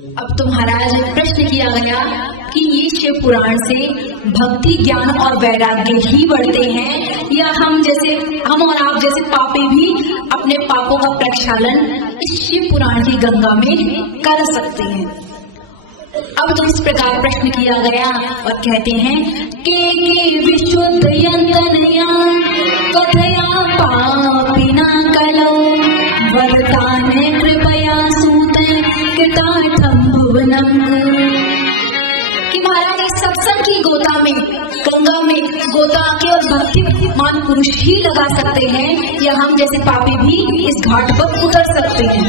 अब तो महाराज प्रश्न किया गया कि ये शिव पुराण से भक्ति ज्ञान और वैराग्य ही बढ़ते हैं या हम और आप जैसे पापी भी अपने पापों का प्रक्षालन इस शिव पुराण की गंगा में कर सकते हैं। अब तो इस प्रकार प्रश्न किया गया और कहते हैं के विशुद्ध यंतनया कथया पापिना कलौ वरदान कृपया सूत कृतार्थम भुवनम। कि महाराज इस सत्संग की गोता में गंगा में गोता केवल भक्तिमान पुरुष ही लगा सकते हैं या हम जैसे पापी भी इस घाट पर उतर सकते हैं।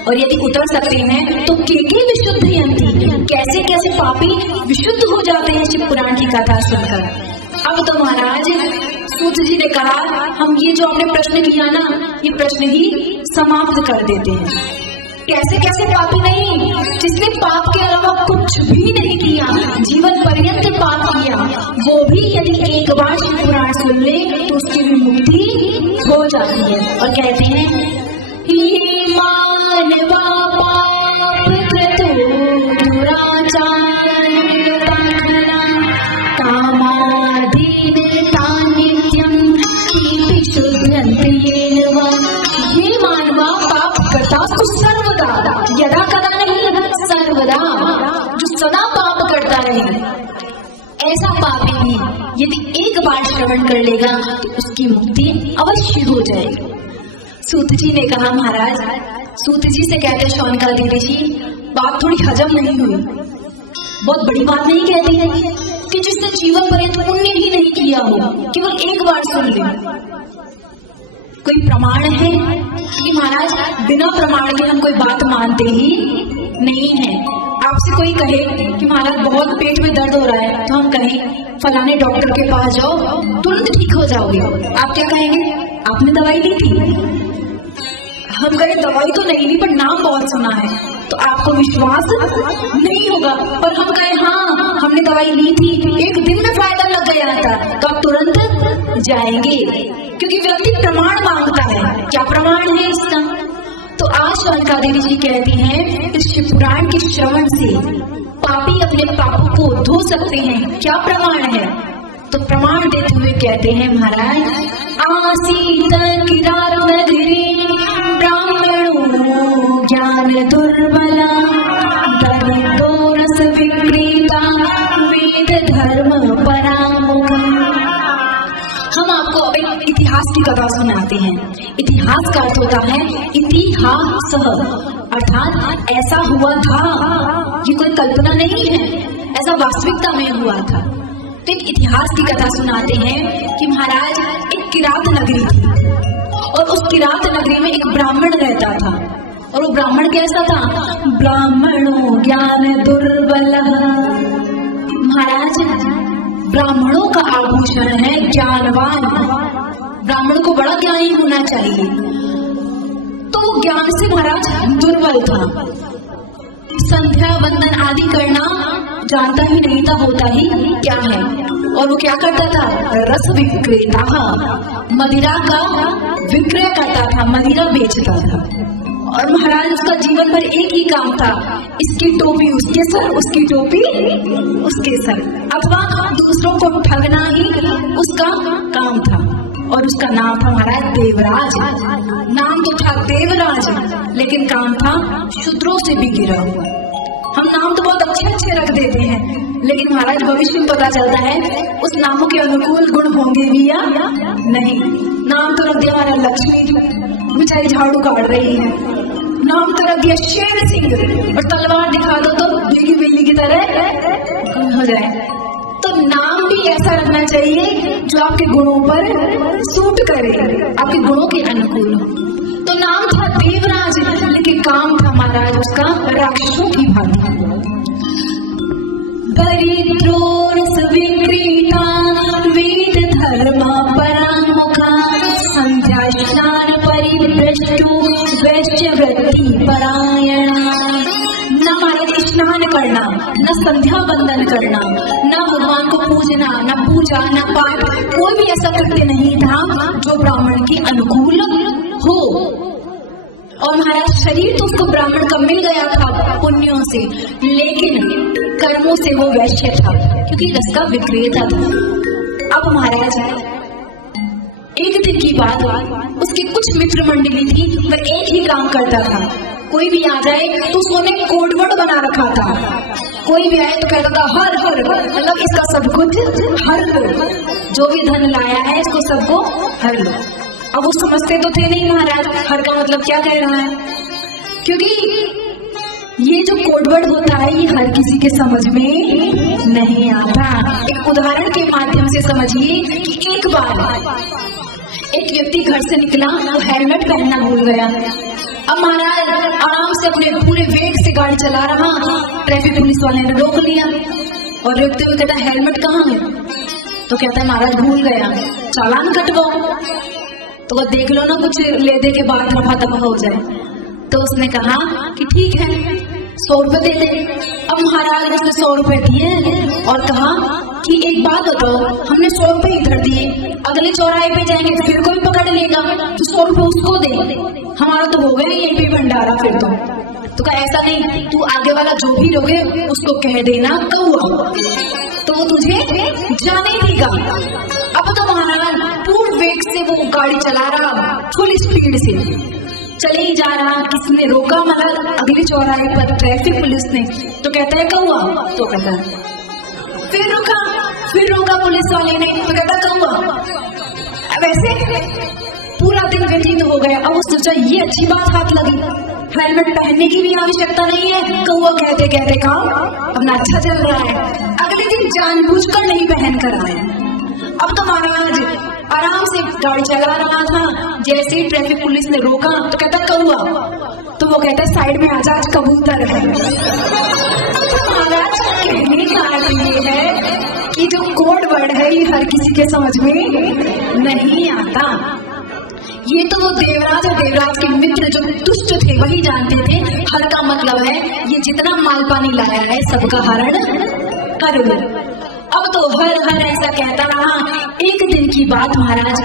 और यदि उतर सकते हैं तो के विशुद्ध यंती, कैसे कैसे पापी विशुद्ध हो जाते हैं शिव पुराण की कथा सुनकर। अब तो महाराज सूत जी ने कहा हम ये जो हमने प्रश्न किया ना, ये प्रश्न ही समाप्त कर देते हैं। कैसे कैसे पापी नहीं, जिसने पाप के अलावा कुछ भी नहीं किया, जीवन पर्यंत पाप किया, वो भी यदि एक बार शिव पुराण सुन ले तो उसकी भी मुक्ति हो जाती है। और कहते हैं ये मानवा पाप कृतो दुराचार कामादीनता नित्यं शुद्धयन्त्येव। ये मानवा पाप करता तो सर्वदा, यदा कदा नहीं, सर्वदा, जो सदा पाप करता रहे, ऐसा पापी भी यदि एक बार श्रवण कर लेगा तो उसकी मुक्ति अवश्य हो जाएगी। सूत जी ने कहा महाराज, सूत जी से कहते शौनका देवी जी बात थोड़ी हजम नहीं हुई, बहुत बड़ी बात नहीं कहती है कि जिसने जीवन पर्यंत पुण्य ही नहीं किया हो केवल एक बार सुन ले। कोई प्रमाण है कि महाराज बिना प्रमाण के हम कोई बात मानते ही नहीं है। आपसे कोई कहे कि महाराज बहुत पेट में दर्द हो रहा है तो हम कहें फलाने डॉक्टर के पास जाओ तुरंत ठीक हो जाओगे, आप क्या कहेंगे? आपने दवाई ली थी? हम कहें दवाई तो नहीं ली पर नाम बहुत सुना है, तो आपको विश्वास नहीं होगा। पर हम कहें हाँ हमने दवाई ली थी, एक दिन में फायदा लग गया था, तो आप तुरंत जाएंगे क्योंकि व्यक्ति प्रमाण मांगता है। क्या प्रमाण है इसका? तो आज शौनका देवी जी कहती हैं इस शिव पुराण के श्रवण से पापी अपने पापों को धो सकते हैं। क्या प्रमाण है? तो प्रमाण देते हुए कहते हैं महाराज आसीत किरार नगरी ब्राह्मणों ज्ञान दुर्बला दरिद्रो रस विक्रेता वेद धर्म परामुख। हम आपको अब एक इतिहास की कथा सुनाते हैं। इतिहास का अर्थ होता है इतिहास, अर्थात ऐसा हुआ था, ये कोई कल्पना नहीं है, ऐसा वास्तविकता में हुआ था। तो एक इतिहास की कथा सुनाते हैं कि महाराज एक किरात नगरी थी और उस किरात नगरी में एक ब्राह्मण रहता था। और वो ब्राह्मण कैसा था? ब्राह्मणों ज्ञान दुर्बल। महाराज ब्राह्मणों का आभूषण है ज्ञानवान, ब्राह्मण को बड़ा ज्ञानी होना चाहिए। तो वो ज्ञान से महाराज दुर्बल था, संध्या वंदन आदि करना जानता ही नहीं था, होता ही क्या है। और वो क्या करता था? रस विक्रेता, मदिरा का विक्रय करता था, मदिरा बेचता था। और महाराज उसका जीवन भर एक ही काम था, इसकी टोपी उसके सर, उसकी टोपी उसके सर, अथवा दूसरों को ठगना ही उसका काम था। और उसका नाम था महाराज देवराज। नाम तो था देवराज लेकिन काम था शूद्रों से भी गिरा हुआ। हम नाम तो बहुत अच्छे अच्छे रख देते हैं लेकिन महाराज भविष्य में पता चलता है उस नामों के अनुकूल गुण होंगे भी या नहीं। नाम तो रख दिया हमारा लक्ष्मी, बेचारी झाड़ू काट रही है। नाम तो रख दिया शेर सिंह और तलवार दिखा दो तो बिल्ली बिल्ली की तरह हो जाए। तो नाम भी ऐसा रखना चाहिए जो आपके गुणों पर सूट करे, आपके गुणों के अनुकूल हो। तो नाम था देवराज लेकिन काम था महाराज उसका राक्षसों की भांति। दरिद्रो रस विक्रेता वेद धर्म परामुखा संध्या स्नान परिभ्रष्टो वैश्य वृत्ति परायणा। न महाराज स्नान करना, न संध्या वंदन करना, न भगवान को पूजना, न पूजा, न पाठ, कोई भी ऐसा करते नहीं था जो ब्राह्मण के अनुकूल हो। और महाराज शरीर तो उसको ब्राह्मण का मिल गया था पुण्यों से, लेकिन कर्मों से वो वैश्य था, क्योंकि रस का विक्रेता था। अब महाराज एक दिन की बात, उसकी कुछ मित्र मंडली थी, वह एक ही काम करता था, कोई भी आ जाए तो उसने कोडवर्ड बना रखा था। कोई भी आए तो कहता था हर हर, मतलब इसका सब कुछ हर लो, जो भी धन लाया है इसको सबको हर लो। अब वो समझते तो थे नहीं महाराज हर का मतलब क्या कह रहा है, क्योंकि ये जो कोडवर्ड होता है ये हर किसी के समझ में नहीं आता। एक उदाहरण के माध्यम से समझिए कि एक बार एक व्यक्ति घर से निकला, वो हेलमेट पहनना भूल गया। अब महाराज आराम से अपने पूरे वेग से गाड़ी चला रहा, ट्रैफिक पुलिस वाले ने रोक लिया और रोकते हुए कहता हेलमेट कहाँ है? तो कहता है महाराज भूल गया, चालान कटवाओ। तो वो देख लो ना कुछ ले दे के बाद रफा दफा हो जाए। तो उसने कहा कि ठीक है 100 रुपए दे दे। अब महाराज उसने 100 रुपए दिए और कहा कि एक बात बताओ, हमने 100 रुपए इधर दिए, अगले चौराहे पे जाएंगे फिर कोई पकड़ लेगा तो 100 रुपए उसको दे, हमारा तो हो गया यहीं पे भंडारा फिर तो कहा ऐसा नहीं, तू आगे वाला जो भी लोगे उसको कह देना कौआ, तो वो तुझे जाने देगा। अब तो महाराज पूर्ण वेग से वो गाड़ी चला रहा, फुल स्पीड से चले ही जा रहा, किसी ने रोका, मतलब अगले चौराहे पर ट्रैफिक पुलिस ने, तो कहता है कौआ, तो कहता है फिर रोका पुलिस वाले ने, तो कहता कौआ। वैसे पूरा दिन व्यतीत हो गया। अब उसने सोचा ये अच्छी बात हाथ लगी, हेलमेट पहनने की भी आवश्यकता नहीं है, कौआ कहते कहते काम अपना अच्छा चल रहा है। अगले दिन जानबूझकर नहीं पहन कर आए। अब तो महाराज आराम से गाड़ी चला रहा था, जैसे ही ट्रैफिक पुलिस ने रोका तो कहता कौआ, तो वो कहता साइड में आजा आज कबूतर है। तो महाराज कहने का अर्थ ये है कि जो कोड वर्ड है ये हर किसी के समझ में नहीं आता। ये तो वो देवराज और देवराज के मित्र जो दुष्ट थे वही जानते थे। हर का मतलब है ये जितना माल पानी लाया है सबका हरण कर लो। अब तो हर हर ऐसा कहता रहा। एक दिन की बात महाराज,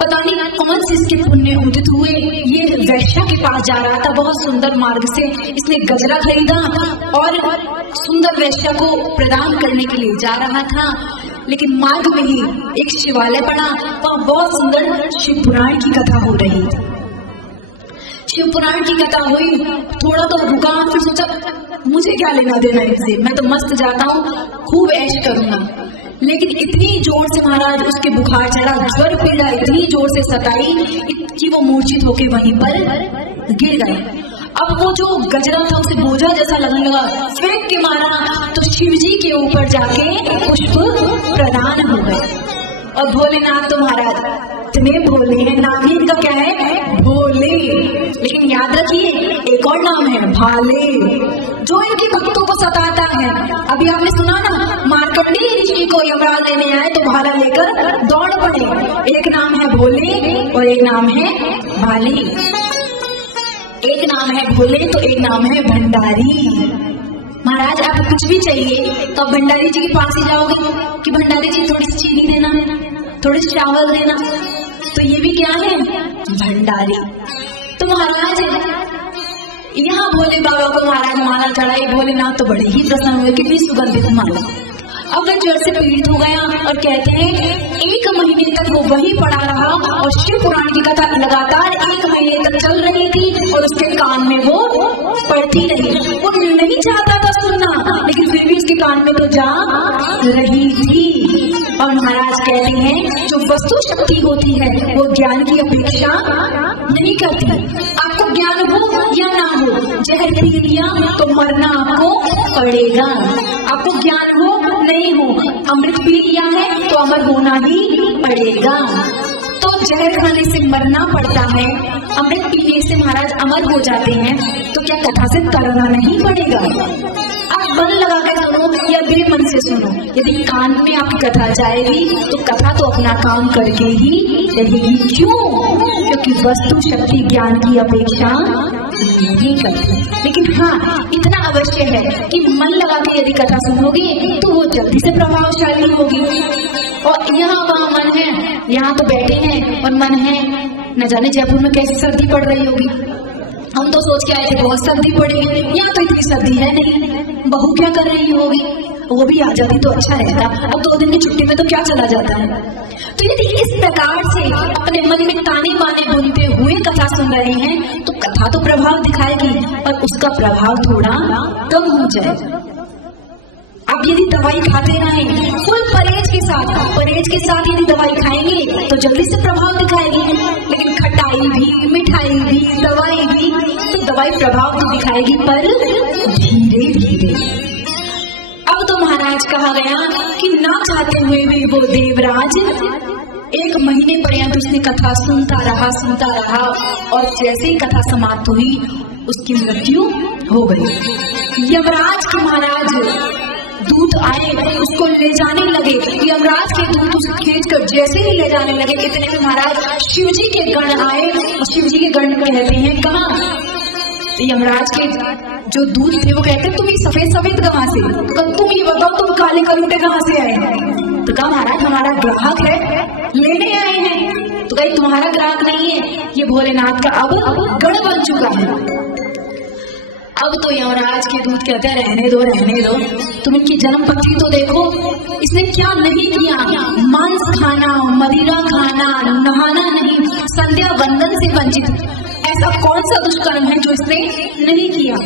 पता नहीं कौन से इसके पुण्य उदित हुए, ये वैश्या के पास जा रहा था बहुत सुंदर मार्ग से, इसने गजरा खरीदा और सुंदर वैश्या को प्रदान करने के लिए जा रहा था। लेकिन मार्ग में ही एक शिवालय पड़ा, वहाँ बहुत सुंदर शिव पुराण की कथा हो रही थी। शिव पुराण की कथा हुई, थोड़ा तो रुका, फिर सोचा मुझे क्या लेना देना इनसे, मैं तो मस्त जाता हूँ, खूब ऐश करूंगा। लेकिन इतनी जोर से महाराज उसके बुखार चढ़ा, ज्वर पीड़ा इतनी जोर से सताई कि वो मूर्छित होके वहीं पर गिर गए। अब वो जो गजरा था उसे बोझा जैसा लगने लगा, फेंक के मारा तो शिव जी के ऊपर जाके पुष्प प्रदान हो गए। और भोलेनाथ तो महाराज इतने भोले हैं, नाम ही इनका क्या है भोले, लेकिन याद रखिए एक और नाम है भाले, जो इनके भक्तों को सताता है। अभी आपने सुना ना, मार्कंडेय ऋषि को यमराज लेने आए तो भाला लेकर दौड़ पड़े। एक नाम है भोले और एक नाम है भाले। एक नाम है भोले तो एक नाम है भंडारी। महाराज आपको कुछ भी चाहिए तो आप भंडारी जी के पास ही जाओगे कि भंडारी जी थोड़ी सी चीनी देना, थोड़ी सी चावल देना, तो ये भी क्या है भंडारी। तो महाराज यहाँ भोले बाबा को महाराज माला चढ़ाई, भोलेनाथ तो बड़े ही प्रसन्न हुए, कितनी सुगंधित माला। अब वह ज्वर से पीड़ित हो गया और कहते हैं 1 महीने तक वो वही पड़ा रहा और शिव पुराण की कथा लगातार 1 महीने तक चल रही थी और उसके कान में वो पड़ती रही। वो नहीं चाहता था सुनना, लेकिन फिर भी उसके कान में तो जा रही थी। और महाराज कहते हैं जो वस्तु शक्ति होती है वो ज्ञान की अपेक्षा नहीं करती। आपको ज्ञान हो या ना हो, जहर पी लिया तो मरना आपको पड़ेगा। आपको ज्ञान हो नहीं हो, अमृत पी लिया है तो अमर होना ही पड़ेगा। तो जहर खाने से मरना पड़ता है, अमृत पीने से महाराज अमर हो जाते हैं, तो क्या कथा से तरना नहीं पड़ेगा? आप मन लगा कर सुनो या बेमन से सुनो, यदि कान में आपकी कथा जाएगी तो कथा तो अपना काम करके ही रहेगी। क्यों? क्योंकि वस्तु शक्ति ज्ञान की अपेक्षा नहीं करती। लेकिन हाँ इतना अवश्य है कि मन लगा के यदि कथा सुनोगे तो वो जल्दी से प्रभावशाली होगी। और यहाँ वहाँ मन है, यहाँ तो बैठे हैं और मन है, न जाने जयपुर में कैसी सर्दी पड़ रही होगी, हम तो सोच के आए थे बहुत सर्दी पड़ेगी, यहाँ तो इतनी सर्दी है नहीं। बहू क्या कर रही होगी, वो भी आ जाती तो अच्छा रहता। अब 2 दिन की छुट्टी में तो क्या चला जाता है। तो यदि इस प्रकार से अपने मन में ताने बाने बुनते हुए कथा सुन रहे हैं तो कथा तो प्रभाव दिखाएगी, पर उसका प्रभाव थोड़ा कम हो जाए। अब यदि दवाई खाते रहें फुल परहेज के साथ यदि दवाई खाएंगे तो जल्दी से प्रभाव दिखाएगी, लेकिन खटाई भी, मिठाई भी, दवाई भी, तो दवाई प्रभाव तो दिखाएगी पर धीरे धीरे। अब तो महाराज कहा गया कि ना चाहते हुए भी वो देवराज 1 महीने पर्यंत उसने कथा सुनता रहा और जैसे ही कथा समाप्त हुई उसकी मृत्यु हो गई। यमराज के महाराज दूत आए, उसको ले जाने लगे। यमराज के दूत उसे खींचकर जैसे ही ले जाने लगे, इतने में महाराज शिवजी के गण आए। और शिवजी के गण कहते हैं कहाँ? तो यमराज के जो दूत थे वो कहते हैं तुम ये सफेद कहाँ से, तुम ये बताओ तुम काले कलूटे कहाँ से आए? तो कहा महाराज हमारा ग्राहक है, लेने आए हैं। तो कहीं तुम्हारा ग्राहक नहीं है, ये भोलेनाथ का अब गण बन चुका है। अब तो यमराज के दूत कहते हैं रहने दो, तुम इनकी जन्म पत्री तो देखो, इसने क्या नहीं किया। मांस खाना, मदिरा खाना, नहाना नहीं, संध्या वंदन से वंचित, ऐसा कौन सा दुष्कर्म है जो इसने नहीं किया?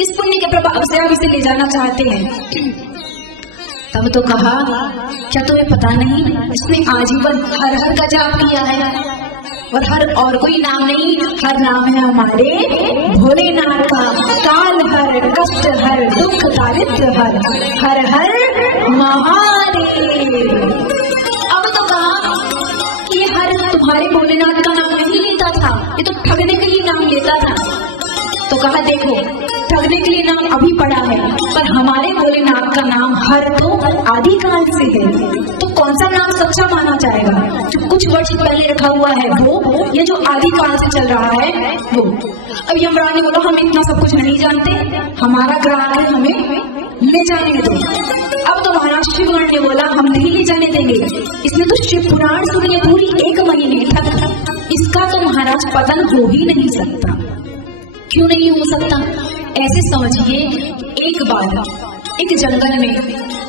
इस पुण्य के प्रभाव से आप इसे ले जाना चाहते हैं। तब तो कहा क्या तुम्हें पता नहीं, इसने आजीवन हर हर का जाप किया है, और हर और कोई नाम नहीं, हर नाम है हमारे भोलेनाथ का। काल हर, कष्ट हर, दुख दारिद्र हर, हर हर महादेव। अब तो कहा कि हर तुम्हारे भोलेनाथ का नाम नहीं लेता था, ये तो ठगने के लिए नाम लेता था। तो कहा देखो ठगने के लिए नाम अभी पड़ा है, पर हमारे भोलेनाथ का नाम हर तो आदिकाल से है। तो कौन सा नाम सच्चा माना जाएगा? जो कुछ वर्ष पहले रखा हुआ है वो, या जो आदिकाल से चल रहा है वो? अब यमराज ने बोला हम इतना सब कुछ नहीं जानते, हमारा ग्राहक है, हमें ले जाने दो। अब तो महाराज शिवगण ने बोला हम नहीं ले जाने देंगे, इसने तो शिव पुराण सुनी है पूरी 1 महीने तक, इसका तो महाराज पतन हो ही नहीं सकता। क्यों नहीं हो सकता? ऐसे समझिए एक बार एक जंगल में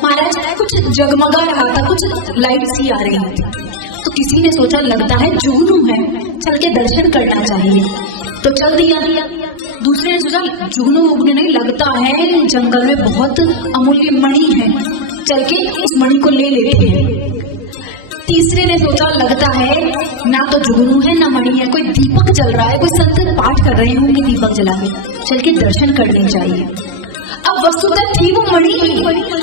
महाराज कुछ जगमगा रहा था, कुछ लाइट सी आ रही थी। तो किसी ने सोचा लगता है जुगनू है, चल के दर्शन करना चाहिए, तो चल दिया। दूसरे ने सोचा जुगनू उगने नहीं, लगता है जंगल में बहुत अमूल्य मणि है, चल के उस मणि को ले लेते हैं। तीसरे ने सोचा लगता है ना तो जुगनू है ना मणि है, कोई दीपक जल रहा है, कोई संत पाठ कर रहे होंगे दीपक जला के, चल के दर्शन करने चाहिए। अब वस्तुतः थी वो मणि,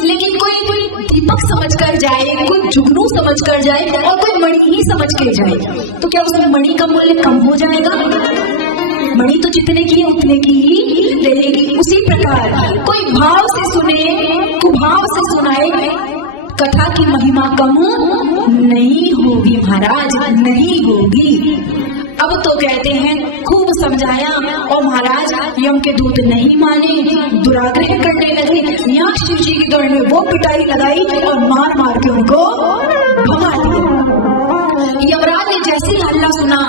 लेकिन कोई दीपक समझ कर जाए, कोई जुगनू समझ कर जाए और कोई मणि ही समझ के जाए, तो क्या उस मणि का मूल्य कम हो जाएगा? मणि तो जितने की है उतने की ही रहेगी। उसी प्रकार कोई भाव से सुने, कुभाव से सुनाए, कथा की महिमा कम नहीं होगी महाराज, नहीं होगी। अब तो कहते हैं खूब समझाया और महाराज यम के दूत नहीं माने, दुराग्रह करने लगे। यहाँ शिव जी के गण में वो पिटाई लगाई और मार मार के उनको भगा दिया। यमराज ने जैसे ही हल्ला सुना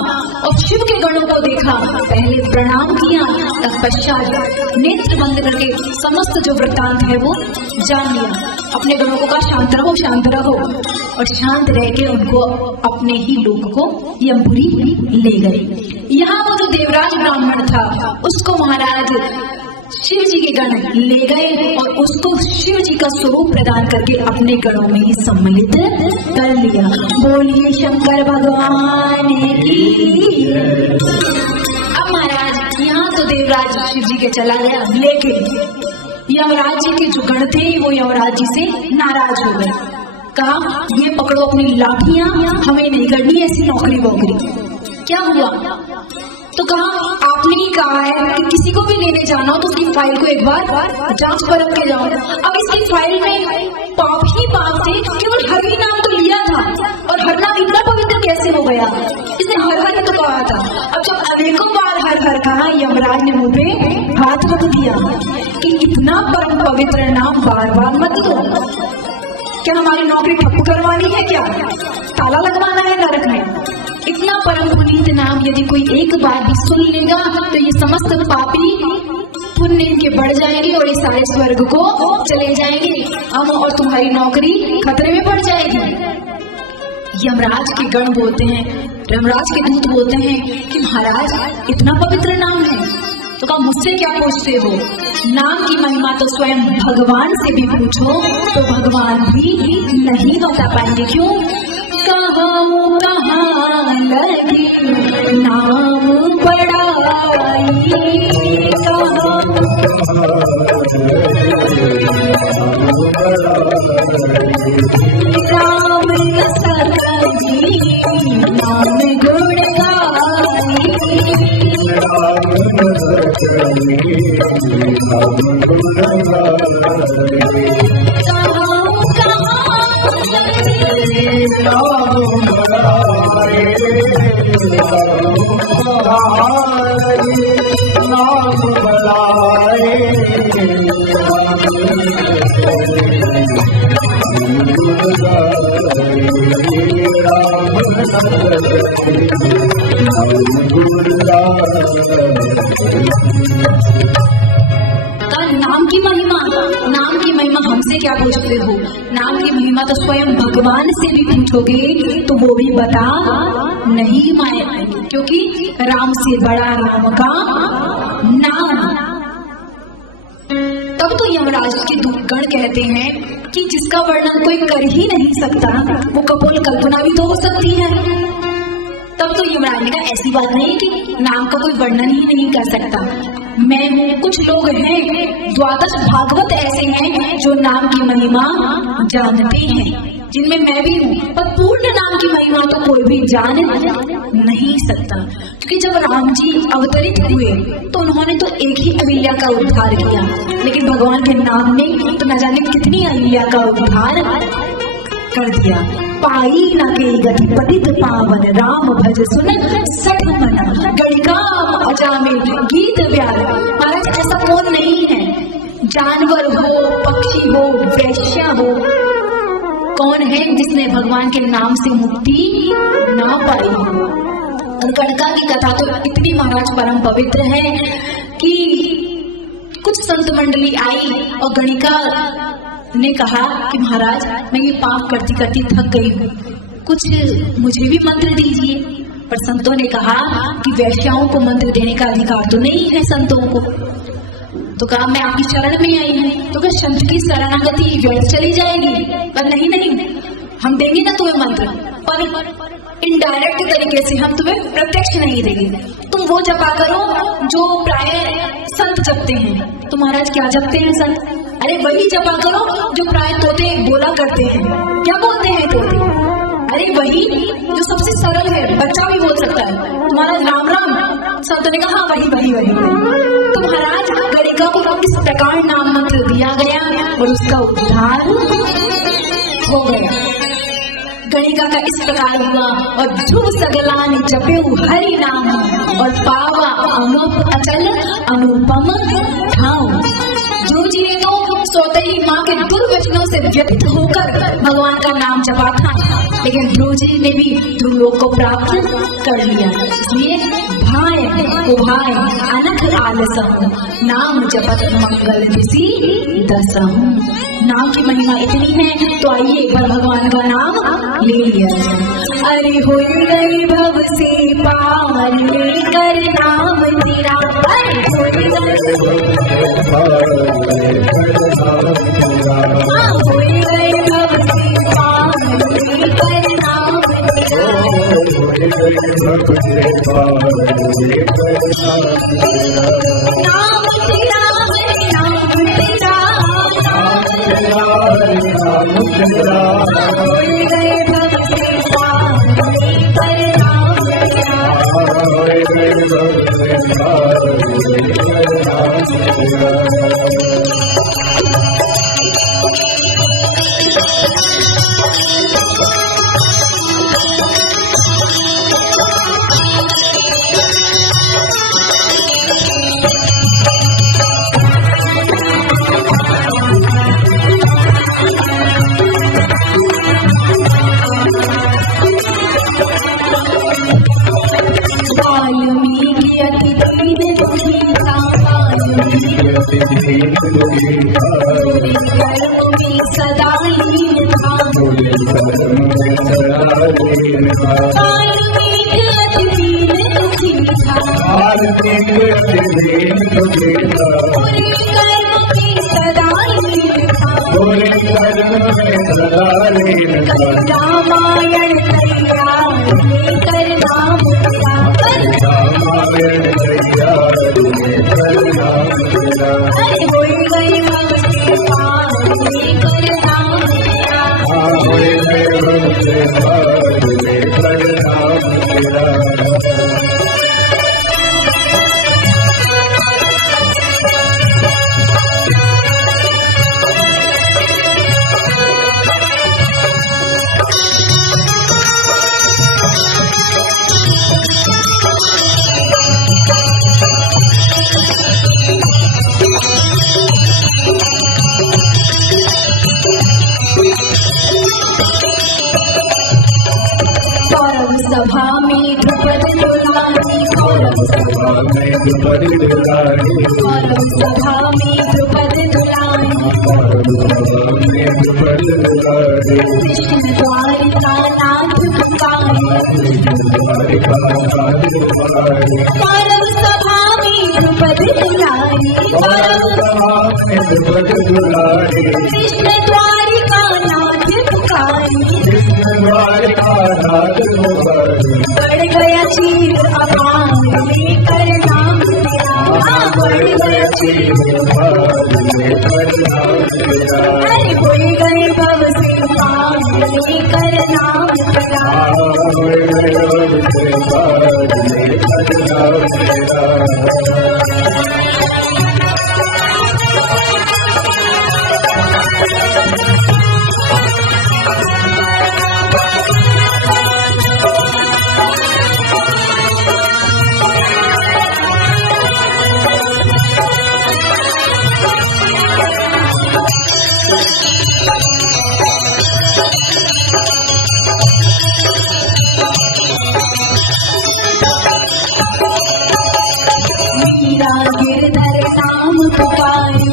और शिव के गणों को देखा, पहले प्रणाम किया, तत्पश्चात नेत्र बंद करके समस्त जो वृत्तांत है वो जान लिया। अपने गणों को कहा शांत रहो, और शांत रह के उनको अपने ही लोक को यमपुरी ले गए। यहाँ वो जो देवराज ब्राह्मण था उसको महाराज शिव जी के गण ले गए और उसको शिव जी का स्वरूप प्रदान करके अपने गणों में ही सम्मिलित कर लिया। बोलिए शंकर भगवान की। अब महाराज यहाँ तो देवराज शिव जी के चला गया, लेकिन यमराज जी के जो गण थे वो यमराज जी से नाराज हो गए। कहा ये पकड़ो अपनी लाठियां, हमें नहीं करनी ऐसी नौकरी वोकरी। क्या हुआ? तो कहा आपने ही कहा है कि किसी को भी लेने जाना हो तो उसकी फाइल को एक बार जांच परख के जाओ। अब इसकी फाइल में पाप ही पाप थे, केवल हर ही नाम तो लिया था, और हर नाम इतना पवित्र कैसे हो गया? इसने हर हर तो कहा था। अब जब अनेकों बार हर हर कहा, यमराज ने मुंह पे हाथ रख दिया कि इतना परम पवित्र नाम बार बार मत लो। क्या हमारी नौकरी ठप्प करवानी है? क्या ताला लगवाना है नरक में? इतना परम पुनीत नाम यदि कोई एक बार भी सुन लेगा तो ये समस्त पापी पुण्य इनके बढ़ जाएंगे और ये सारे स्वर्ग को चले जाएंगे। हम और तुम्हारी नौकरी खतरे में पड़ जाएगी। यमराज के गण बोलते हैं, यमराज के दूत बोलते हैं कि महाराज इतना पवित्र नाम है, तो कहा मुझसे क्या पूछते हो? नाम की महिमा तो स्वयं भगवान से भी पूछो तो भगवान भी नहीं बता पाएंगे। क्यों? कहाँ लगे नाम बड़ाई, राम सखी नाम गुण नाम की महिमा हमसे क्या पूछते हो? नाम की महिमा तो स्वयं भगवान से भी पूछोगे तो वो भी बता नहीं पाएंगे, क्योंकि राम से बड़ा राम का नाम। तब तो यमराज के दूतगण कहते हैं कि जिसका वर्णन कोई कर ही नहीं सकता वो कपोल कल्पना भी तो हो सकती है। तब तो यमराज ने कहा ऐसी बात नहीं कि नाम का कोई वर्णन ही नहीं कर सकता। मैं हूँ, कुछ लोग हैं, द्वादश भागवत ऐसे हैं जो नाम की महिमा जानते हैं, जिनमें मैं भी हूँ, पर पूर्ण नाम की महिमा तो कोई भी जान नहीं सकता। क्योंकि जब राम जी अवतरित हुए तो उन्होंने तो एक ही अहिल्या का उद्धार किया, लेकिन भगवान के नाम ने तो न जाने कितनी अहिल्या का उद्धार कर दिया। पाई न के गति पतित पावन राम भज सुन सठ मन गणिकाम अजामे गीत व्यार। महाराज ऐसा कौन नहीं है, जानवर हो, पक्षी हो, वैश्य हो, कौन है जिसने भगवान के नाम से मुक्ति ना पाई हो। और गणिका की कथा तो इतनी महाराज परम पवित्र है कि कुछ संत मंडली आई और गणिका ने कहा कि महाराज मैं ये पाप करती करती थक गई हूँ, कुछ मुझे भी मंत्र दीजिए। पर संतों ने कहा कि वैश्याओं को मंत्र देने का अधिकार तो नहीं है संतों को। तो कहा मैं आपकी शरण में आई हूँ। तो कहा संत की शरणागति व्यर्थ चली जाएगी। पर नहीं नहीं, हम देंगे ना तुम्हें मंत्र, पर इनडायरेक्ट तरीके से, हम तुम्हें प्रत्यक्ष नहीं देंगे। तुम वो जपा करो जो प्राय संत जपते हैं। तो महाराज क्या जपते हैं संत? अरे वही जपा करो जो प्राय तोते बोला करते हैं। क्या बोलते हैं तोते? अरे वही जो सबसे सरल है, बच्चा भी बोल सकता है। तुम्हारा राम राम। संतों ने कहा हाँ वही वही वही। तो महाराज गणिका को इस प्रकार नाम मंत्र दिया गया और उसका उद्धार हो गया। गणिका का इस प्रकार हुआ और ध्रुव सगलान जपेऊ हरि नाम और पावा अनूप अचल अनुपम ठाव। ध्रुव जी ने तो सौतेली माँ के दुर्वचनों से व्यथित होकर भगवान का नाम जपा था, लेकिन ध्रुव जी ने भी ध्रुवलोक को प्राप्त कर लिया। इसलिए भाई उभाय अनख आलसहु नाम जपत मंगल दिसी दसहु। नाम की महिमा इतनी है तो आइए एक बार भगवान का नाम ले लिया जाए। अरे होई गई भव से पार लेकर नाम तेरा, अरे होई गई भव से पार लेकर नाम तेरा, नाम तेरा होई गए भव से पार लेकर नाम तेरा। सदा लीन था रामायण सभा में द्रुपद दुलारी कौरव सभा में द्रुपद दुलारी कृष्ण द्वारिका नाथ पुकारे कौरव सभा में द्रुपद दुलारी कृष्ण द्वारिका नाथ पुकारे बढ़ गया चीर अपार लेकर नाम तेरा बढ़ गया चीर अरे कोई गए भव से पार लेकर नाम तेरा गिरधर नाम पुकारे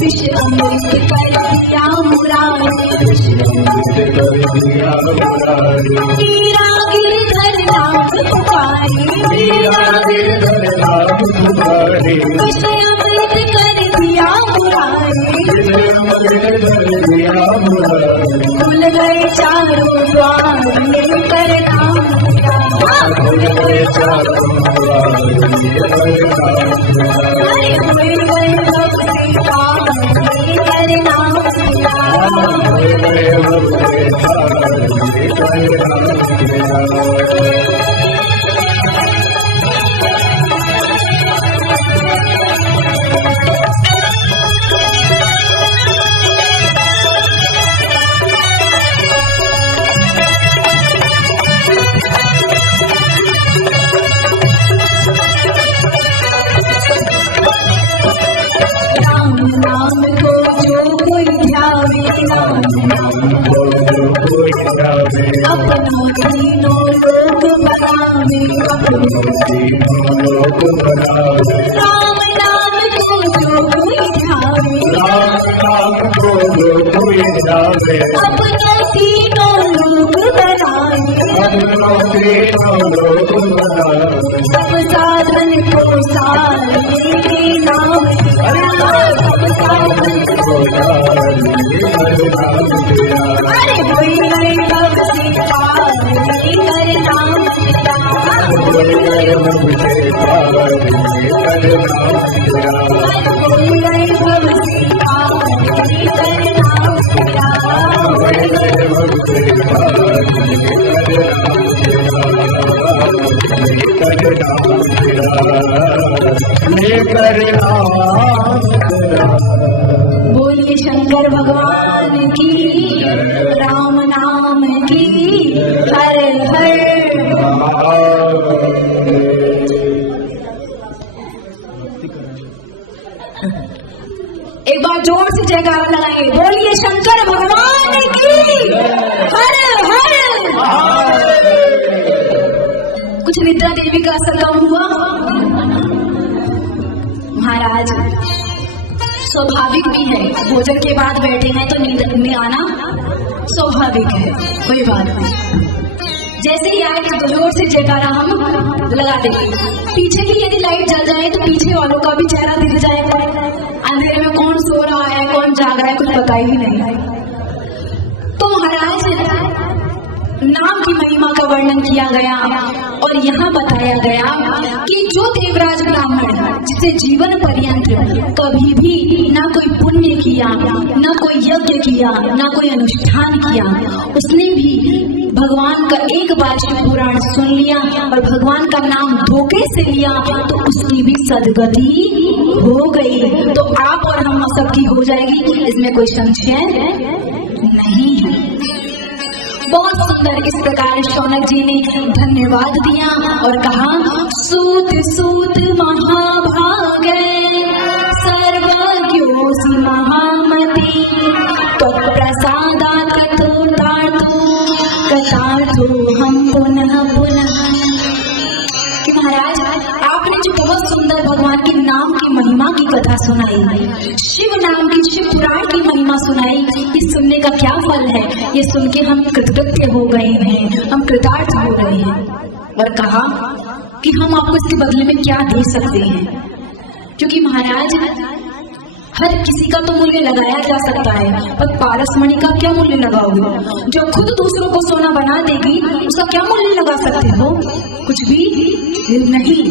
विष अमृत कर दिया मुरारे वीरा गिरधर नाम पुकारे विष अमृत कर दिया मुरारे खुल गए चारों द्वार लेकर नाम खुल गए चारों अरे हुए गए भव से पार लेकर नाम नाम को जो कोई ध्यावे अपनों तीनों लोग बनावे राम नाम को जो कोई ध्यावे अपनों तीनों लोग बनावे सब साधन को सारे नाम अरे हुई गए भव से पार लेकर नाम हुई गए भव से पार लेकर बोलिए शंकर भगवान की राम नाम की हर हर एक बार जोर से जयकारा लगाएंगे बोलिए शंकर भगवान की हर हर कुछ निद्रा देवी का असर कम हुआ महाराज महाराज स्वाभाविक भी है, भोजन के बाद बैठे हैं तो नींद में आना स्वाभाविक है, कोई बात नहीं। जैसे ही आए तो जोर से जयकारा हम लगा देंगे। पीछे की यदि लाइट जल जाए तो पीछे वालों का भी चेहरा दिख जाएगा। अंधेरे में कौन सो रहा है कौन जाग रहा है कुछ पता ही नहीं। तो महाराज नाम की महिमा का वर्णन किया गया और यहाँ बताया गया कि जो देवराज ब्राह्मण जिसे जीवन पर्यंत कभी भी ना कोई पुण्य किया, ना कोई यज्ञ किया, ना कोई अनुष्ठान किया, उसने भी भगवान का एक बार शिव पुराण सुन लिया और भगवान का नाम धोखे से लिया तो उसकी भी सदगति हो गई। तो आप और हम सबकी हो जाएगी, इसमें कोई संशय नहीं है। बहुत सुंदर इस प्रकार शौनक जी ने धन्यवाद दिया और कहा सूत सूत महाभागे सर्वज्ञोऽसि महामति त्वत्प्रसादात् कृतार्थो हम पुनः पुनः। कि महाराज आपने जो बहुत सुंदर भगवान के नाम की महिमा की कथा सुनाई, शिव नाम की शिव पुराण की महिमा सुनाई, इस सुनने का क्या फल है? ये सुन के हम कृतज्ञ हो गए हैं, हम कृतार्थ हो गए हैं। और कहा कि हम आपको इसके बदले में क्या दे सकते हैं, क्योंकि महाराज हर किसी का तो मूल्य लगाया जा सकता है, पर पारसमणि का क्या मूल्य लगाओगे? जो खुद दूसरों को सोना बना देगी उसका क्या मूल्य लगा सकते हो? कुछ भी नहीं।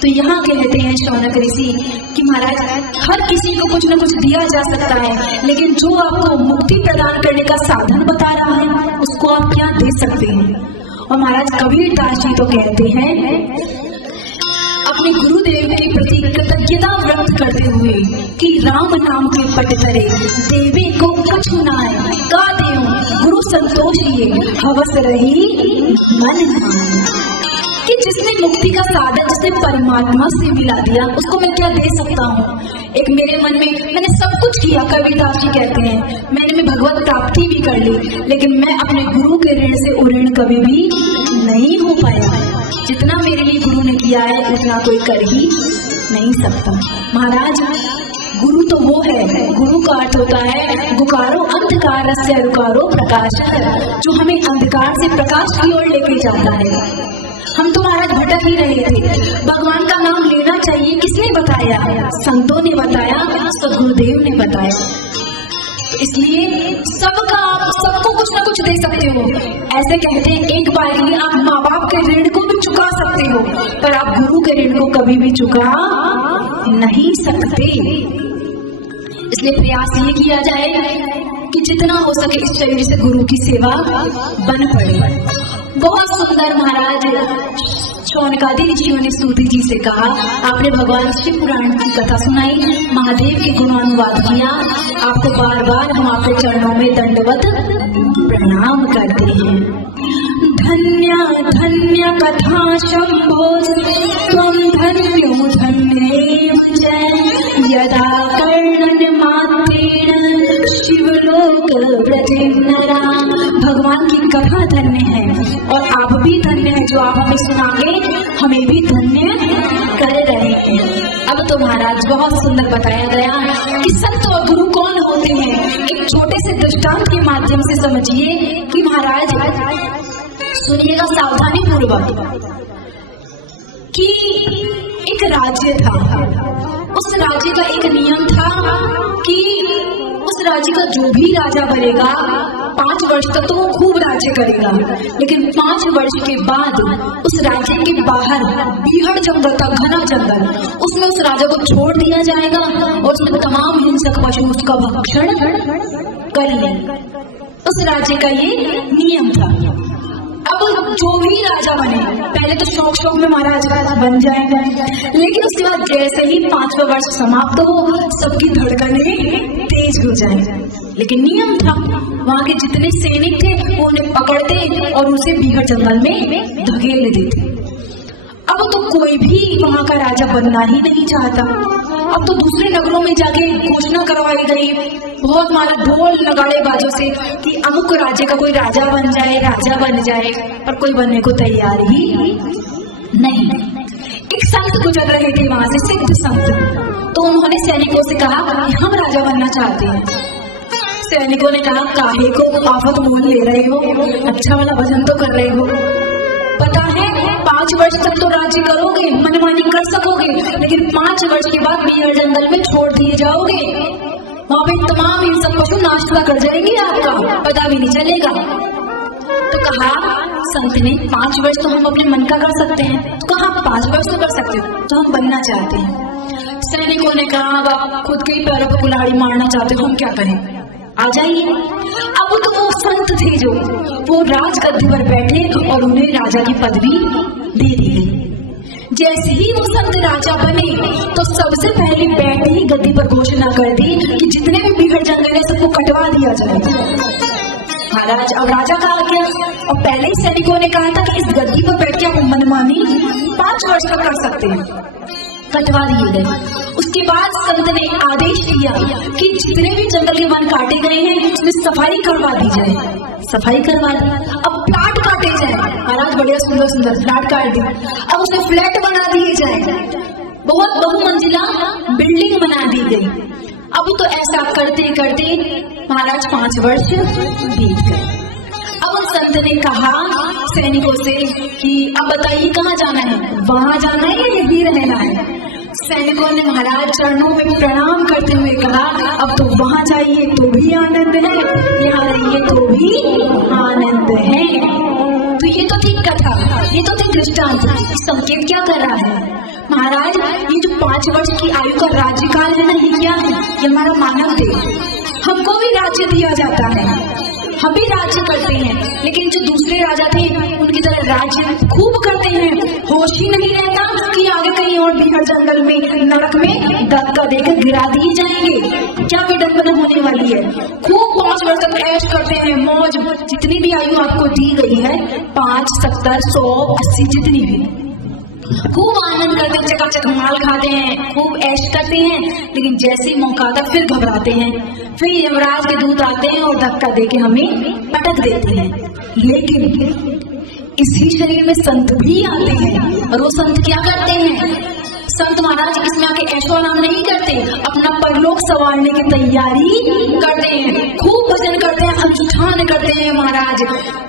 तो यहाँ कहते हैं शौनक ऋषि कि महाराज हर किसी को कुछ न कुछ दिया जा सकता है, लेकिन जो आपको मुक्ति प्रदान करने का साधन बता रहा है उसको आप क्या दे सकते हैं? और महाराज कबीर दास जी तो कहते हैं अपने गुरुदेव के प्रति कृतज्ञता व्यक्त करते हुए कि राम नाम के पट तरे देवे को कछु नाय गा देव गुरु संतोषिए हवस रही मन नाय। कि जिसने मुक्ति का साधन जिसने परमात्मा से मिला दिया उसको मैं क्या दे सकता हूँ? एक मेरे मन में मैंने सब कुछ किया, कबीरदास जी कहते हैं मैंने भगवत प्राप्ति भी कर ली, लेकिन मैं अपने गुरु के ऋण से उऋण कभी भी नहीं हो पाया। जितना मेरे लिए गुरु ने किया है उतना कोई कर ही नहीं सकता। महाराज गुरु तो वो है, गुरु का अर्थ होता है गुकारो अंधकार से रुकारो प्रकाश, जो हमें अंधकार से प्रकाश की ओर लेके जाता है। हम तो महाराज भटक ही रहे थे, भगवान का नाम लेना चाहिए, किसने बताया? संतों ने बताया, सदगुरुदेव ने बताया। तो इसलिए सबको कुछ ना कुछ दे सकते हो। ऐसे कहते हैं एक बार के लिए आप माँ बाप के ऋण को भी चुका सकते हो, पर आप गुरु के ऋण को कभी भी चुका नहीं सकते। इसलिए प्रयास ये किया जाए कि जितना हो सके इस शरीर से गुरु की सेवा बन पड़े। बहुत सुंदर महाराज शौनकादि ऋषियों ने सूत जी से कहा, आपने भगवान शिव पुराण की कथा सुनाई, महादेव के गुणानुवाद किया, आपको बार बार हम आपके चरणों में दंडवत प्रणाम करते हैं। धन्य धन्य कथा शंभो त्वं धन्यो धन्येव च यदा कर्णन मात्रेण शिवलोक व्रजेन्नरा। भगवान की कथा धन्य है और आप भी धन्य है जो आप हमें सुनाके हमें भी धन्य कर रहे हैं। अब तो महाराज बहुत सुंदर बताया गया कि संत और गुरु कौन होते हैं। एक छोटे से दृष्टांत के माध्यम से समझिए कि महाराज सुनिएगा सावधानी पूर्वक कि एक राज्य था, उस राज्य का एक नियम था कि उस राज्य का जो भी राजा बनेगा 5 वर्ष तक तो वो खूब राज्य करेगा, लेकिन 5 वर्ष के बाद उस राज्य के बाहर बीहड़ जंगल था, घना जंगल, उसमें उस राजा को छोड़ दिया जाएगा और उसमें तमाम हिंसक पशु उसका भक्षण करेंगे। उस राज्य का ये नियम था। अब जो भी राजा बने पहले तो शौक में महाराज बन जाएगा, लेकिन उसके बाद जैसे ही 5वां वर्ष समाप्त हो सबकी धड़कनें तेज हो जाए। लेकिन नियम था, वहां के जितने सैनिक थे वो उन्हें पकड़ते और उसे बीहड़ जंगल में धकेल देते। अब तो कोई भी वहां का राजा बनना ही नहीं चाहता। अब तो दूसरे नगरों में जाके घोषणा करवाई गई, बहुत मारा ढोल नगाड़े बाजों से कि अमुक राज्य का कोई राजा बन जाए, राजा बन जाए, पर कोई बनने को तैयार ही नहीं। एक संत गुजर रहे थे वहां से, सिद्ध संत। तो उन्होंने सैनिकों से कहा हम राजा बनना चाहते हैं। सैनिकों ने कहा काहे को आफत मोल ले रहे हो, अच्छा वाला भजन तो कर रहे हो, पता है 5 वर्ष तक तो राज्य करोगे, मनमानी कर सकोगे, लेकिन 5 वर्ष के बाद बिहार जंगल में छोड़ दिए जाओगे। वहां पे तमाम इन सब पशु नाश्ता कर जाएंगे, आपका पता भी नहीं चलेगा। तो कहा संत ने 5 वर्ष तो हम अपने मन का कर सकते हैं। तो कहा 5 वर्ष तो कर सकते हो, तो हम बनना चाहते हैं। सैनिकों ने कहा आप खुद के ही पैरों पर कुल्हाड़ी मारना चाहते हो, हम क्या करें, आ जाइए। अब तो वो संत थे जो वो राजगद्दी पर बैठे और उन्हें राजा की पदवी दे दी गई। जैसे ही वो संत राजा बने तो सबसे पहले बैठे ही गद्दी पर घोषणा कर दी कि जितने भी बिगड़ जंगल है सबको कटवा दिया जाए। महाराज अब राजा का आ गया, और पहले ही सैनिकों ने कहा था कि इस गद्दी पर बैठ के आप मनमानी 5 वर्ष तक कर सकते हैं, कटवा दिए गए। उसके बाद संत ने आदेश दिया कि जितने भी जंगल के वन काटे गए हैं उसमें सफाई करवा दी जाए। सफाई करवा दी, अब प्लाट काटे जाए। महाराज बढ़िया सुंदर सुंदर प्लाट काट दिए, अब उसमें फ्लैट बना दिए जाए, बहुत बहुमंजिला बिल्डिंग बना दी गई। अब तो ऐसा करते करते महाराज 5 वर्ष बीत गए। अब उन संत ने कहा सैनिकों से कि अब बताइए कहाँ जाना है, वहां जाना है या यहीं रहना है। सैनिकों ने महाराज चरणों में प्रणाम करते हुए कहा अब तो वहां जाइए तो भी आनंद है, यहाँ रहिए तो भी आनंद है। तो ये तो थी कथा, ये तो थी दृष्टांत। संकेत क्या कर रहा है महाराज, ये जो 5 वर्ष की आयु का राज्यकाल है ना, ये क्या है, ये हमारा मानव देह। हमको भी राज्य दिया जाता है, हम भी राज्य करते हैं, लेकिन जो दूसरे राजा थे उनकी तरह राज्य खूब करते हैं, होश ही नहीं रहता कि आगे कहीं और बिहार जंगल में नरक में धक्का देकर गिरा दिए जाएंगे। क्या विडंबना होने वाली है। खूब 5 वर्ष तक ऐश करते हैं, मौज, जितनी भी आयु आपको दी गई है 5, 70, 100, 80 जितनी भी, खूब आनंद करते हैं, चकाचक माल खाते हैं, खूब ऐश करते हैं, लेकिन जैसे ही मौका आता फिर घबराते हैं, फिर यमराज के दूत आते हैं और धक्का देके हमें पटक देते हैं। लेकिन इसी शरीर में संत भी आते हैं, और वो संत क्या करते हैं, संत महाराज इसमें आके ऐशो आराम नहीं करते, अपना परलोक संवारने की तैयारी करते हैं, खूब भजन करते हैं, अनुष्ठान करते हैं महाराज,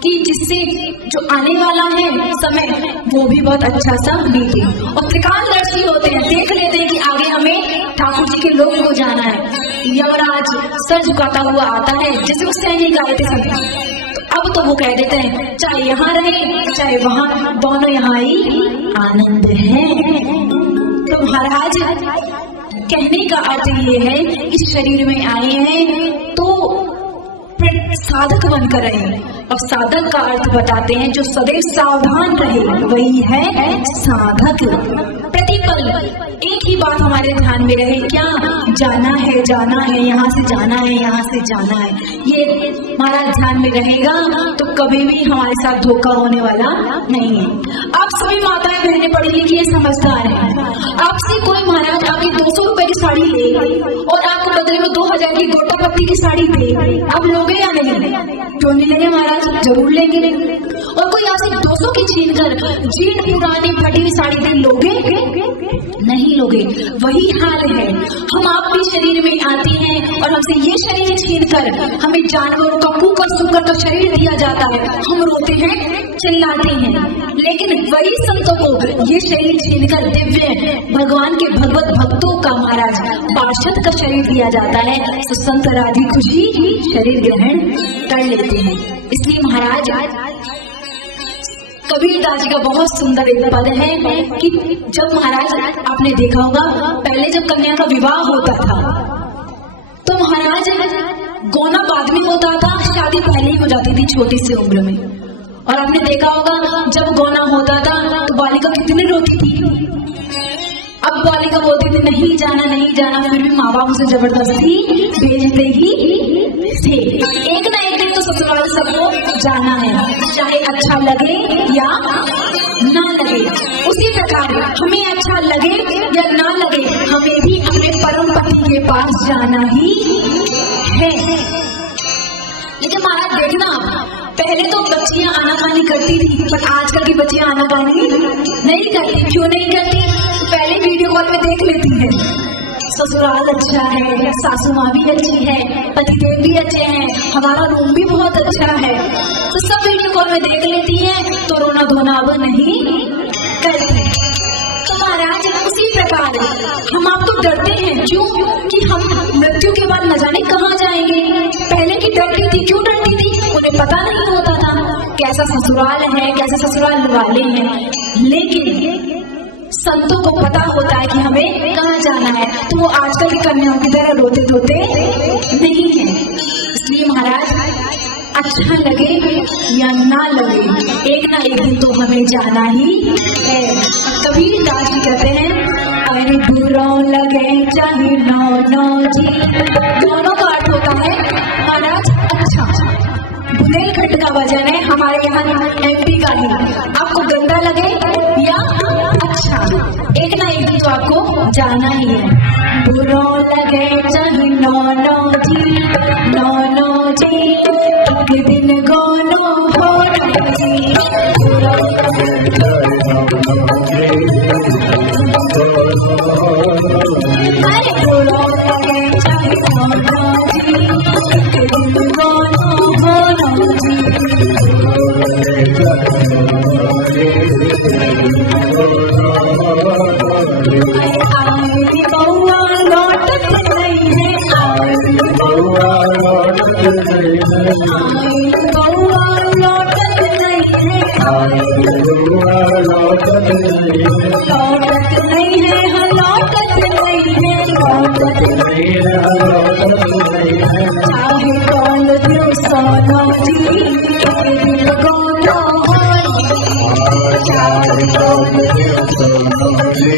कि जिससे जो आने वाला है समय वो भी बहुत अच्छा सा बीते। और त्रिकालदर्शी होते हैं, देख लेते हैं कि आगे हमें ठाकुर जी के लोक को जाना है। यमराज सर झुकाता हुआ आता है, जैसे वो सैनिक आए थे सब। अब तो वो कह देते हैं चाहे यहाँ रहे चाहे वहां, दोनों यहाँ ही आनंद है। तो महाराज कहने का अर्थ ये है, इस शरीर में आए हैं तो साधक बनकर रहे, और साधक का अर्थ बताते हैं जो सदैव सावधान रहे वही है साधक। प्रतिपल एक ही बात हमारे ध्यान में रहे, क्या जाना है, यहाँ से जाना है, यहाँ से जाना है, ये हमारा ध्यान में रहेगा तो कभी भी हमारे साथ धोखा होने वाला नहीं है। आप सभी माताएं बहनें पढ़ी लिखी है, समझदार हैं, आपसे कोई महाराज आपकी 200 रुपए की साड़ी ले और आपको बदले में 2000 की गोटा पत्ती की साड़ी दे, आप लोगे या नहीं? क्यों नहीं लेंगे महाराज, जरूर लेंगे। और कोई आपसे 200 की छीन कर जीर्ण पुरानी फटी हुई साड़ी दे, लोगे? नहीं लोगे। वही हाल है, हम आप भी शरीर में आते हैं और हमसे ये शरीर छीन कर हमें जानवरों का कुकर सुकर का शरीर दिया जाता है, हम रोते हैं, चिल्लाते हैं, लेकिन वही संतों को ये शरीर छीन कर दिव्य भगवान के भगवत भक्तों का महाराज पार्षद का शरीर दिया जाता है, तो संत राधी खुशी शरीर ग्रहण कर लेते हैं। इसलिए महाराज कबीरदास जी का बहुत सुंदर एक पद है कि जब महाराज आपने देखा होगा पहले जब कन्या का विवाह होता था तो महाराज गौना बाद में होता था, शादी पहले ही हो जाती थी छोटी सी उम्र में। और आपने देखा होगा जब गौना होता था तो बालिका कितनी रोती थी। अब बालिका बोलती थी नहीं जाना, फिर भी माँ बाप उसे जबरदस्ती भेजते ही थे। एक ना एक दिन तो ससुराल सबको जाना है, चाहे अच्छा लगे या ना लगे। उसी प्रकार हमें अच्छा लगे या ना लगे, हमें भी अपने परम पति के पास जाना ही है। लेकिन महाराज देखना, पहले तो बच्चियां आनाकानी करती थी, पर आजकल की बच्चियां आनाकानी नहीं करती। क्यों नहीं करती? पहले वीडियो कॉल में देख लेती है ससुराल अच्छा है, सासू माँ भी अच्छी है, पतिदेव भी अच्छे हैं, हमारा रूम भी बहुत अच्छा है, तो सब वीडियो कॉल में देख लेती है तो रोना धोना अब नहीं करती। तो महाराज उसी प्रकार हम आपको डरते हैं, क्यों कि हम मृत्यु के बाद न जाने कहाँ जाएंगे। पहले की डरती थी, क्यों डरती थी? उन्हें पता नहीं होता था कैसा ससुराल है, कैसे ससुराल वाले हैं, लेकिन संतों को पता होता है कि हमें कहाँ जाना है, तो वो आजकल की कन्याओं की तरह रोते धोते नहीं है। इसलिए महाराज अच्छा लगे या ना लगे, एक ना एक दिन तो हमें जाना ही है। कबीर दास जी कहते हैं, अरे बुरा लगे चाहे नो जी, दोनों का अर्थ होता है महाराज अच्छा। बुंदेलखंड का वजन है हमारे यहाँ एमपी का ही, आपको गंदा लगे या अच्छा, एक ना एक दिन तो आपको जाना ही है। बुरा लगे चाहे नो जी, एक दिन गोनो हो जी, बुरा अरे बुरा लगे चाहे नो जी, एक दिन गोनो हो जी। चाहे कौन दियो सोनो जी, दिल गोनो हो, चाहे कौन दियो सोनो जी।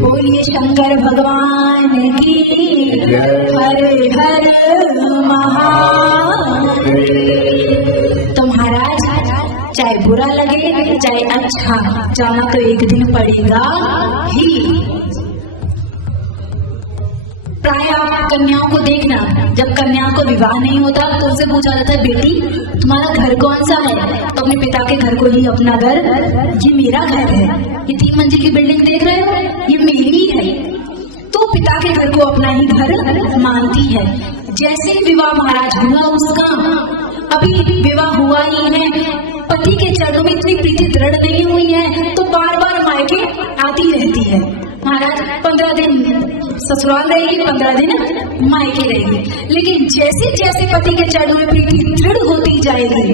बोलिए शंकर भगवान की हर हर महादेव। तो महाराज चाहे बुरा लगे चाहे अच्छा, जाना तो एक दिन पड़ेगा ही। प्राय आप कन्याओं को देखना, जब कन्याओं को विवाह नहीं होता तो उनसे पूछा जाता है, बेटी तुम्हारा घर कौन सा है? तो अपने पिता के घर को ही अपना घर, ये मेरा घर है, ये 3 मंजिल की बिल्डिंग देख रहे हो, ये मेरी है। तो पिता के घर को अपना ही घर मानती है। जैसे ही विवाह महाराज हुआ उसका, अभी विवाह हुआ ही है, पति के चरणों में इतनी प्रीति दृढ़ नहीं हुई है, तो बार बार मायके आती रहती है। महाराज 15 दिन ससुराल रहेगी, 15 दिन मायके रहेगी। लेकिन जैसे जैसे पति के चरणों में प्रीति दृढ़ होती जाएगी,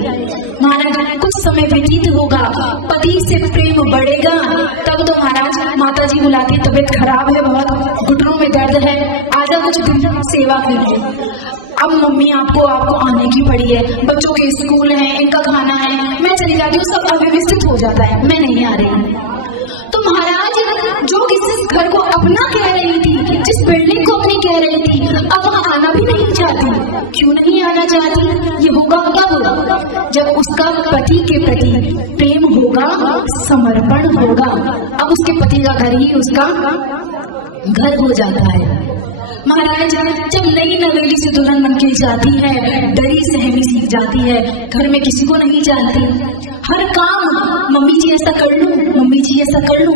महाराज कुछ समय व्यतीत होगा, पति से प्रेम बढ़ेगा, तब तो महाराज माता जी बुलाती है, तबीयत खराब है बहुत, घुटनों में दर्द है, आजा कुछ दिन सेवा कीजिए। अब मम्मी आपको आने की पड़ी है, बच्चों के स्कूल है, इनका खाना है, मैं चली जाती हूँ, सब अव्यवस्थित हो जाता है, मैं नहीं आ रही। तो महाराज जो किस घर को अपना कह रही थी, जिस बिल्डिंग को अपनी कह रही थी, अब वहाँ आना भी नहीं चाहती। क्यों नहीं आना चाहती? ये होगा कब? जब उसका पति के प्रति प्रेम होगा, समर्पण होगा। अब उसके पति का घर ही उसका घर हो जाता है। महाराज जब नई नवेली से दुल्हन बन के जाती है, डरी सहमी सीख जाती है, घर में किसी को नहीं जानती, हर काम मम्मी जी ऐसा कर लूं, मम्मी जी ऐसा कर लूं,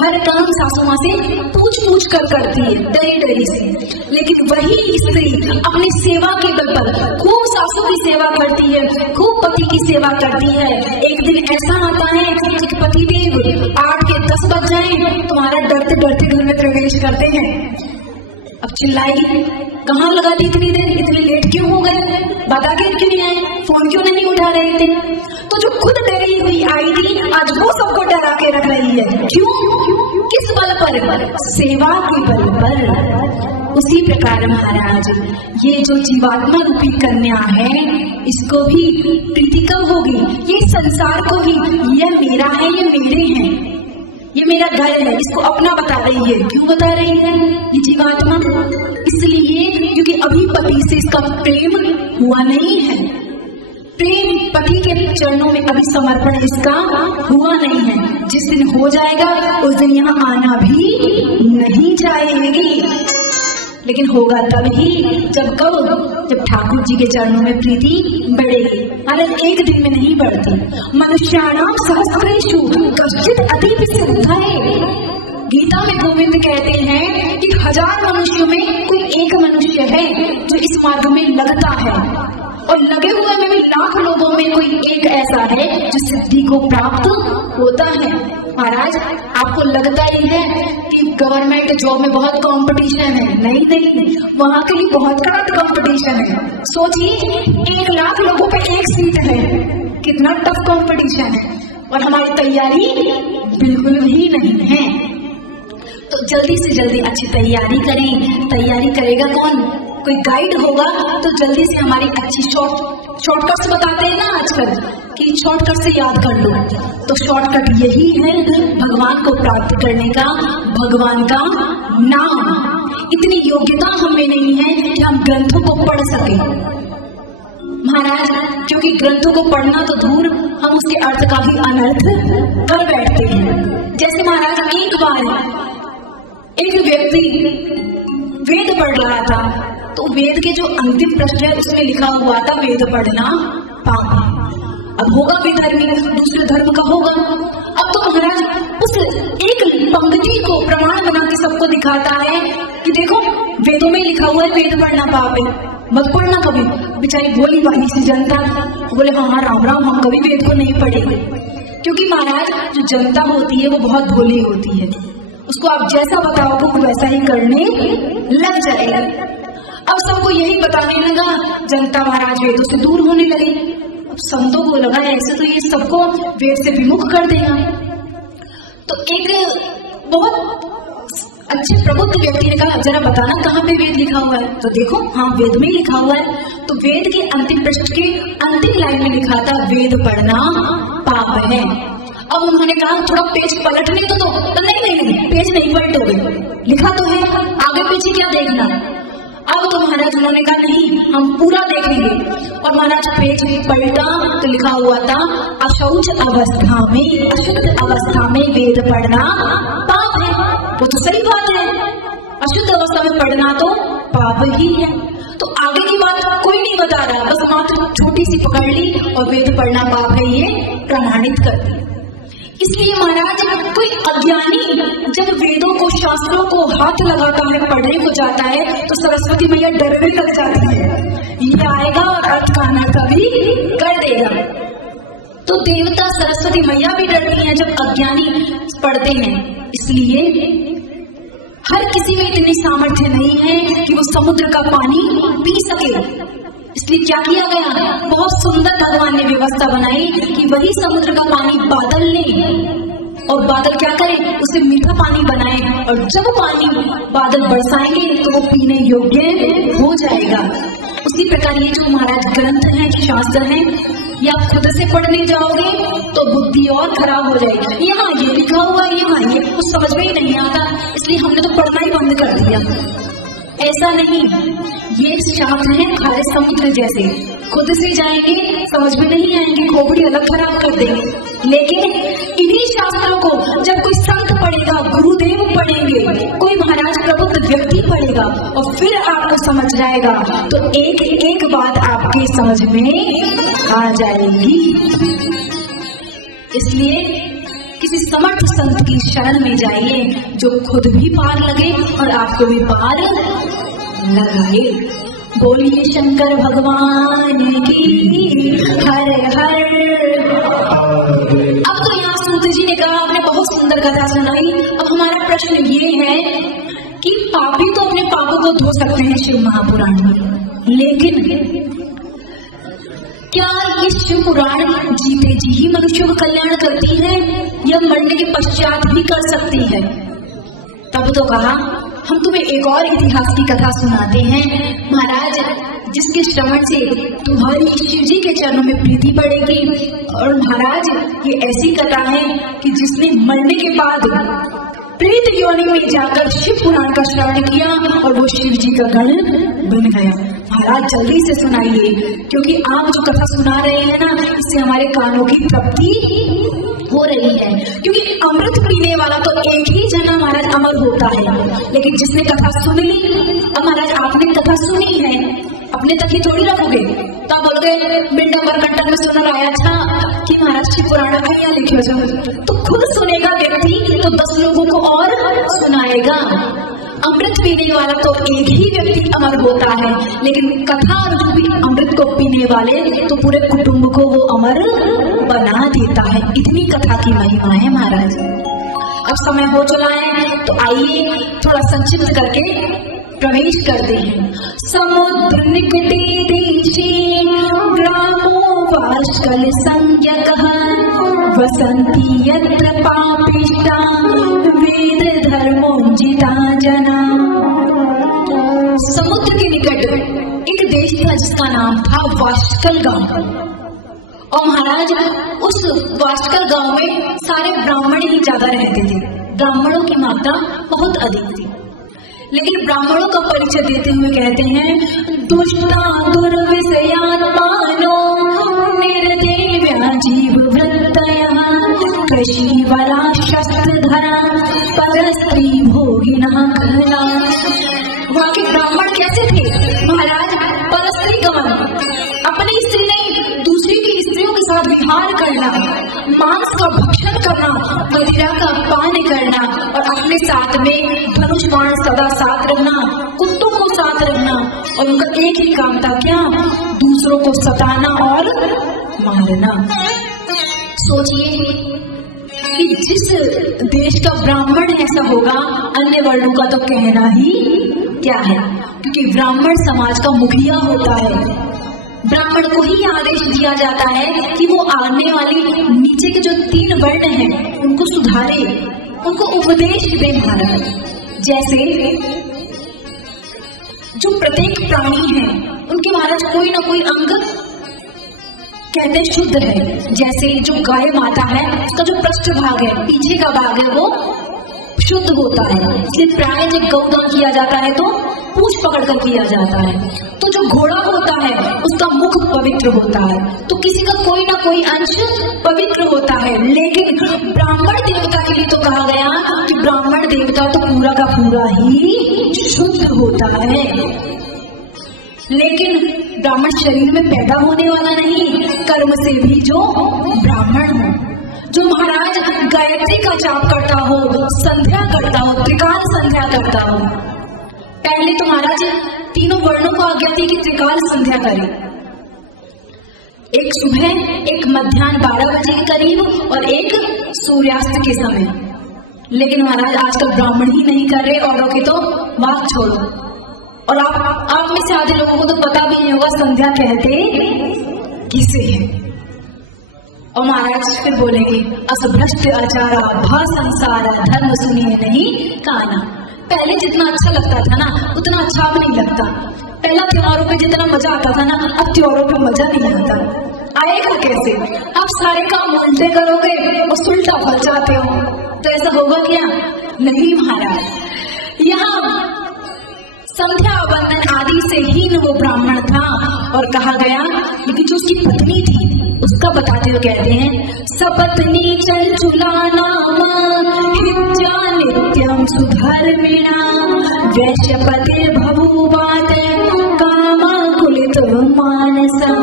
हर काम सासू माँ से पूछ कर करती है, डरी डरी से। लेकिन वही स्त्री अपनी सेवा के बल पर खूब सासू की सेवा करती है, खूब पति की सेवा करती है। एक दिन ऐसा आता है कि पति देव 8 के 10 बज जाए, तुम्हारा डरते डरते घर में प्रवेश करते हैं। अब चिल्लाएगी, कहाँ लगा दी इतनी देर, इतने लेट क्यों हो गए, बता के क्यों नहीं आए, फोन क्यों नहीं उठा रहे थे? तो जो खुद डरी हुई आई थी, आज वो सबको डरा के रख रही है। क्यों? किस बल पर? सेवा के बल पर। उसी प्रकार महाराज ये जो जीवात्मा रूपी कन्या है, इसको भी प्रीति कब होगी? ये संसार को ही, यह मेरा है, ये मेरे हैं, ये मेरा घर है, इसको अपना बता रही है। क्यों बता रही है ये जीवात्मा? इसलिए क्योंकि अभी पति से इसका प्रेम हुआ नहीं है, प्रेम पति के चरणों में अभी समर्पण इसका हुआ नहीं है। जिस दिन हो जाएगा उस दिन यहाँ आना भी नहीं चाहेगी, लेकिन होगा तभी जब ठाकुर जी के चरणों में प्रीति बढ़ेगी। हालांकि एक दिन में नहीं बढ़ती। मनुष्याणाम सहस्रेषु कश्चित् अतीव सिद्धाय। गीता में गोविंद कहते हैं कि 1000 मनुष्यों में कोई एक मनुष्य है जो इस मार्ग में लगता है, और लगे हुए में भी लाख लोगों में कोई एक ऐसा है जो सिद्धि को प्राप्त होता है। महाराज आपको लगता ही है कि गवर्नमेंट जॉब में बहुत कंपटीशन है, नहीं, वहाँ के लिए बहुत कड़ा कंपटीशन है। सोचिए 1 लाख लोगों पे एक सीट है, कितना टफ कंपटीशन है, और हमारी तैयारी बिल्कुल भी नहीं है। तो जल्दी से जल्दी अच्छी तैयारी करें। तैयारी करेगा कौन? कोई गाइड होगा तो जल्दी से हमारी अच्छी शॉर्टकट्स बताते हैं ना आजकल कि शॉर्टकट से याद कर लो। तो शॉर्टकट यही है भगवान को प्राप्त करने का, भगवान का नाम। इतनी योग्यता हमें नहीं है कि हम ग्रंथों को पढ़ सके महाराज, क्योंकि ग्रंथों को पढ़ना तो दूर, हम उसके अर्थ का भी अनर्थ कर बैठते हैं। जैसे महाराज एक बार एक व्यक्ति वेद पढ़ रहा था, तो वेद के जो अंतिम प्रश्न है उसमें लिखा हुआ था वेद पढ़ना पाप है। अब होगा विधर्मी, दूसरे धर्म का होगा। अब तो महाराज उस एक पंक्ति को प्रमाण बना के सबको दिखाता है कि देखो वेदों में लिखा हुआ है वेद पढ़ना पाप है, मत पढ़ना कभी। बेचारी भोली भाली सी जनता बोले हाँ राम राम, हम कभी वेद को नहीं पढ़ेंगे। क्योंकि महाराज जो जनता होती है वो बहुत भोली होती है, उसको आप जैसा बताओगे वो वैसा ही करने लग जाएगा। अब सबको यही बताने लगा, जनता महाराज वेदों से दूर होने लगी। अब संतों को लगा ऐसे तो ये सबको वेद से विमुख कर देगा। तो एक बहुत अच्छे प्रबुद्ध व्यक्ति ने कहा जरा बताना कहाँ पे वेद लिखा हुआ है। तो देखो हाँ वेद में लिखा हुआ है। तो वेद के अंतिम पृष्ठ के अंतिम लाइन में लिखा था वेद पढ़ना पाप है। अब उन्होंने कहा थोड़ा पेज पलटने तो नहीं पेज नहीं पलटोगे, लिखा तो है, आगे पीछे क्या देखना। अब तो महाराज उन्होंने कहा नहीं, हम पूरा देखेंगे। और महाराज पेज पलटा तो लिखा हुआ था अशौच अवस्था में, अशुद्ध अवस्था में वेद पढ़ना पाप है। वो तो सही बात है, अशुद्ध अवस्था में पढ़ना तो पाप ही है। तो आगे की बात कोई नहीं बता रहा, बस मात्र छोटी सी पकड़ ली और वेद पढ़ना पाप है ये प्रमाणित कर दी। इसलिए महाराज कोई अज्ञानी जब वेदों को, शास्त्रों को हाथ लगाता है, पढ़ने को जाता है, तो सरस्वती मैया डरने लग जाती है, ये आएगा और अर्थ का अनर्थ भी कर देगा। तो देवता सरस्वती मैया भी डरती हैं जब अज्ञानी पढ़ते हैं। इसलिए हर किसी में इतनी सामर्थ्य नहीं है कि वो समुद्र का पानी पी सके। इसलिए क्या किया गया, बहुत सुंदर भगवान ने व्यवस्था बनाई कि वही समुद्र का पानी बादल ले और बादल क्या करे, उसे मीठा पानी बनाए, और जब पानी बादल बरसाएंगे तो वो पीने योग्य हो जाएगा। उसी प्रकार ये जो महाराज ग्रंथ है, शास्त्र है, ये आप खुद से पढ़ने जाओगे तो बुद्धि और खराब हो जाएगी। यहाँ ये लिखा हुआ है, यहाँ ये कुछ समझ में ही नहीं आता, इसलिए हमने तो पढ़ना ही बंद कर दिया। ऐसा नहीं, ये शास्त्र है खारे समुद्र जैसे, खुद से जाएंगे समझ में नहीं आएंगे, खोपड़ी अलग खराब कर देंगे। लेकिन इन्हीं शास्त्रों को जब कोई संत पढ़ेगा, गुरुदेव पढ़ेंगे, कोई महाराज प्रबुद्ध व्यक्ति पढ़ेगा और फिर आपको समझ जाएगा, तो एक एक बात आपके समझ में आ जाएगी। इसलिए किसी समर्थ संत की शरण में जाइए जो खुद भी पार लगे और आपको भी पार लगाए। बोलिए शंकर भगवान की हर हर। अब तो यहाँ सूत जी ने कहा, आपने बहुत सुंदर कथा सुनाई। अब हमारा प्रश्न ये है कि पापी तो अपने पापों को धो सकते हैं शिव महापुराण में, लेकिन क्या ये शिव पुराण जीते जी ही मनुष्य का कल्याण करती है या मरने के पश्चात भी कर सकती है? तब तो कहा हम तुम्हें एक और इतिहास की कथा सुनाते हैं महाराज, जिसके श्रवण से तुम्हारी शिव जी के चरणों में प्रीति बढ़ेगी। और महाराज ये ऐसी कथा है कि जिसने मरने के बाद प्रेत योनि में जाकर शिव पुराण का श्रवण किया और वो शिव जी का गण बन गया। महाराज जल्दी से सुनाइए, क्योंकि आप जो कथा सुना रहे हैं ना, इससे हमारे कानों की तृप्ति हो रही है। क्योंकि अमृत पीने वाला तो एक ही जना महाराज अमर होता है, लेकिन जिसने कथा सुन ली, अब महाराज आपने कथा सुनी है, अपने तक ही थोड़ी रखोगे। तो आप बोलोगे बिंडा बरकंटन में सुन रहा है, अच्छा कि महाराज शिव पुराण कहीं लिखे हो जाओ, तो खुद सुनेगा व्यक्ति तो 10 लोगों को और सुनाएगा। अमृत पीने वाला तो एक ही व्यक्ति अमर होता है, लेकिन कथा रूपी अमृत को पीने वाले तो पूरे कुटुंब को वो अमर बना देता है। इतनी कथा की महिमा है महाराज। अब समय हो चला है, तो आइए थोड़ा संक्षिप्त करके प्रवेश करते हैं। समुद्र निकटे देशे ग्रामो वाष्कल संज्ञकः वसन्ति यत्र पापिष्टा वेद धर्मोज्जिता जना। समुद्र के निकट एक देश था जिसका नाम था वाष्कल गांव। और महाराज उस वाष्कल गांव में सारे ब्राह्मण ही ज्यादा रहते थे, ब्राह्मणों की मात्रा बहुत अधिक थी। लेकिन ब्राह्मणों का परिचय देते हुए कहते हैं, दुष्टा दुर्विषयात्मानो निर्देव्या जीव वृत्तयः कृषिवरा शस्त्रधरा परस्त्री भोगिनः घना। वहां के ब्राह्मण कैसे थे महाराज? परस्त्री गमन, अपनी स्त्री नहीं दूसरी की स्त्रियों के साथ विहार करना, मांस का भक्षण करना, मदिरा का पान करना, और अपने साथ में धनुष बाण सदा साथ रखना, कुत्तों को साथ रखना, और उनका एक ही काम था क्या? दूसरों को सताना और मारना। सोचिए कि जिस देश का ब्राह्मण ऐसा होगा, अन्य वर्णों का तो कहना ही क्या है, क्योंकि ब्राह्मण समाज का मुखिया होता है। ब्राह्मण को ही आदेश दिया जाता है कि वो आने वाली नीचे के जो 3 वर्ण हैं उनको सुधारे, उनको उपदेश दे महाराज। जैसे जो प्रत्येक प्राणी है उनके महाराज कोई ना कोई अंग कहते शुद्ध है। जैसे जो गाय माता है उसका जो पृष्ठ भाग है, पीछे का भाग है, वो शुद्ध होता है, इसलिए प्राय जब गौदान किया जाता है तो पूंछ पकड़कर किया जाता है। तो जो घोड़ा होता है उसका मुख पवित्र होता है, तो किसी का कोई ना कोई अंश पवित्र होता है। लेकिन ब्राह्मण देवता के लिए तो कहा गया कि ब्राह्मण देवता तो पूरा का पूरा ही शुद्ध होता है। लेकिन ब्राह्मण शरीर में पैदा होने वाला नहीं, कर्म से भी जो ब्राह्मण हो, जो महाराज गायत्री का जाप करता हो, संध्या करता हो, त्रिकाल संध्या करता हो। पहले तो महाराज तीनों वर्णों को आज्ञा थी कि त्रिकाल संध्या करें, एक सुबह, एक मध्याह्न 12 बजे के करीब और एक सूर्यास्त के समय। लेकिन महाराज आजकल ब्राह्मण ही नहीं कर रहे, औरों के तो बात छोड़ो। और आप में से आधे लोगों को तो पता भी नहीं होगा संध्या कहते किसे है। और महाराज फिर बोलेंगे असभ्रष्ट आचारा भा संसारा धर्म सुनिए नहीं काना। पहले जितना अच्छा लगता था ना उतना अच्छा अब नहीं लगता। पहला त्योहारों पे जितना मजा आता था ना अब त्योहारों पे मजा नहीं आता। आएगा कैसे? आप सारे काम उल्टे करोगे और उल्टा फल जाते हो, तो ऐसा होगा क्या? नहीं महाराज। यहाँ संध्या बंधन आदि से हीन वो ब्राह्मण था। और कहा गया लेकिन जो उसकी पत्नी थी उसका बताते हुए कहते हैं सपत्नी चंचुला नाम हित्या नित्यम सुधर्मिणा वैश्यपते बभूवात कामा कुलित मानसा।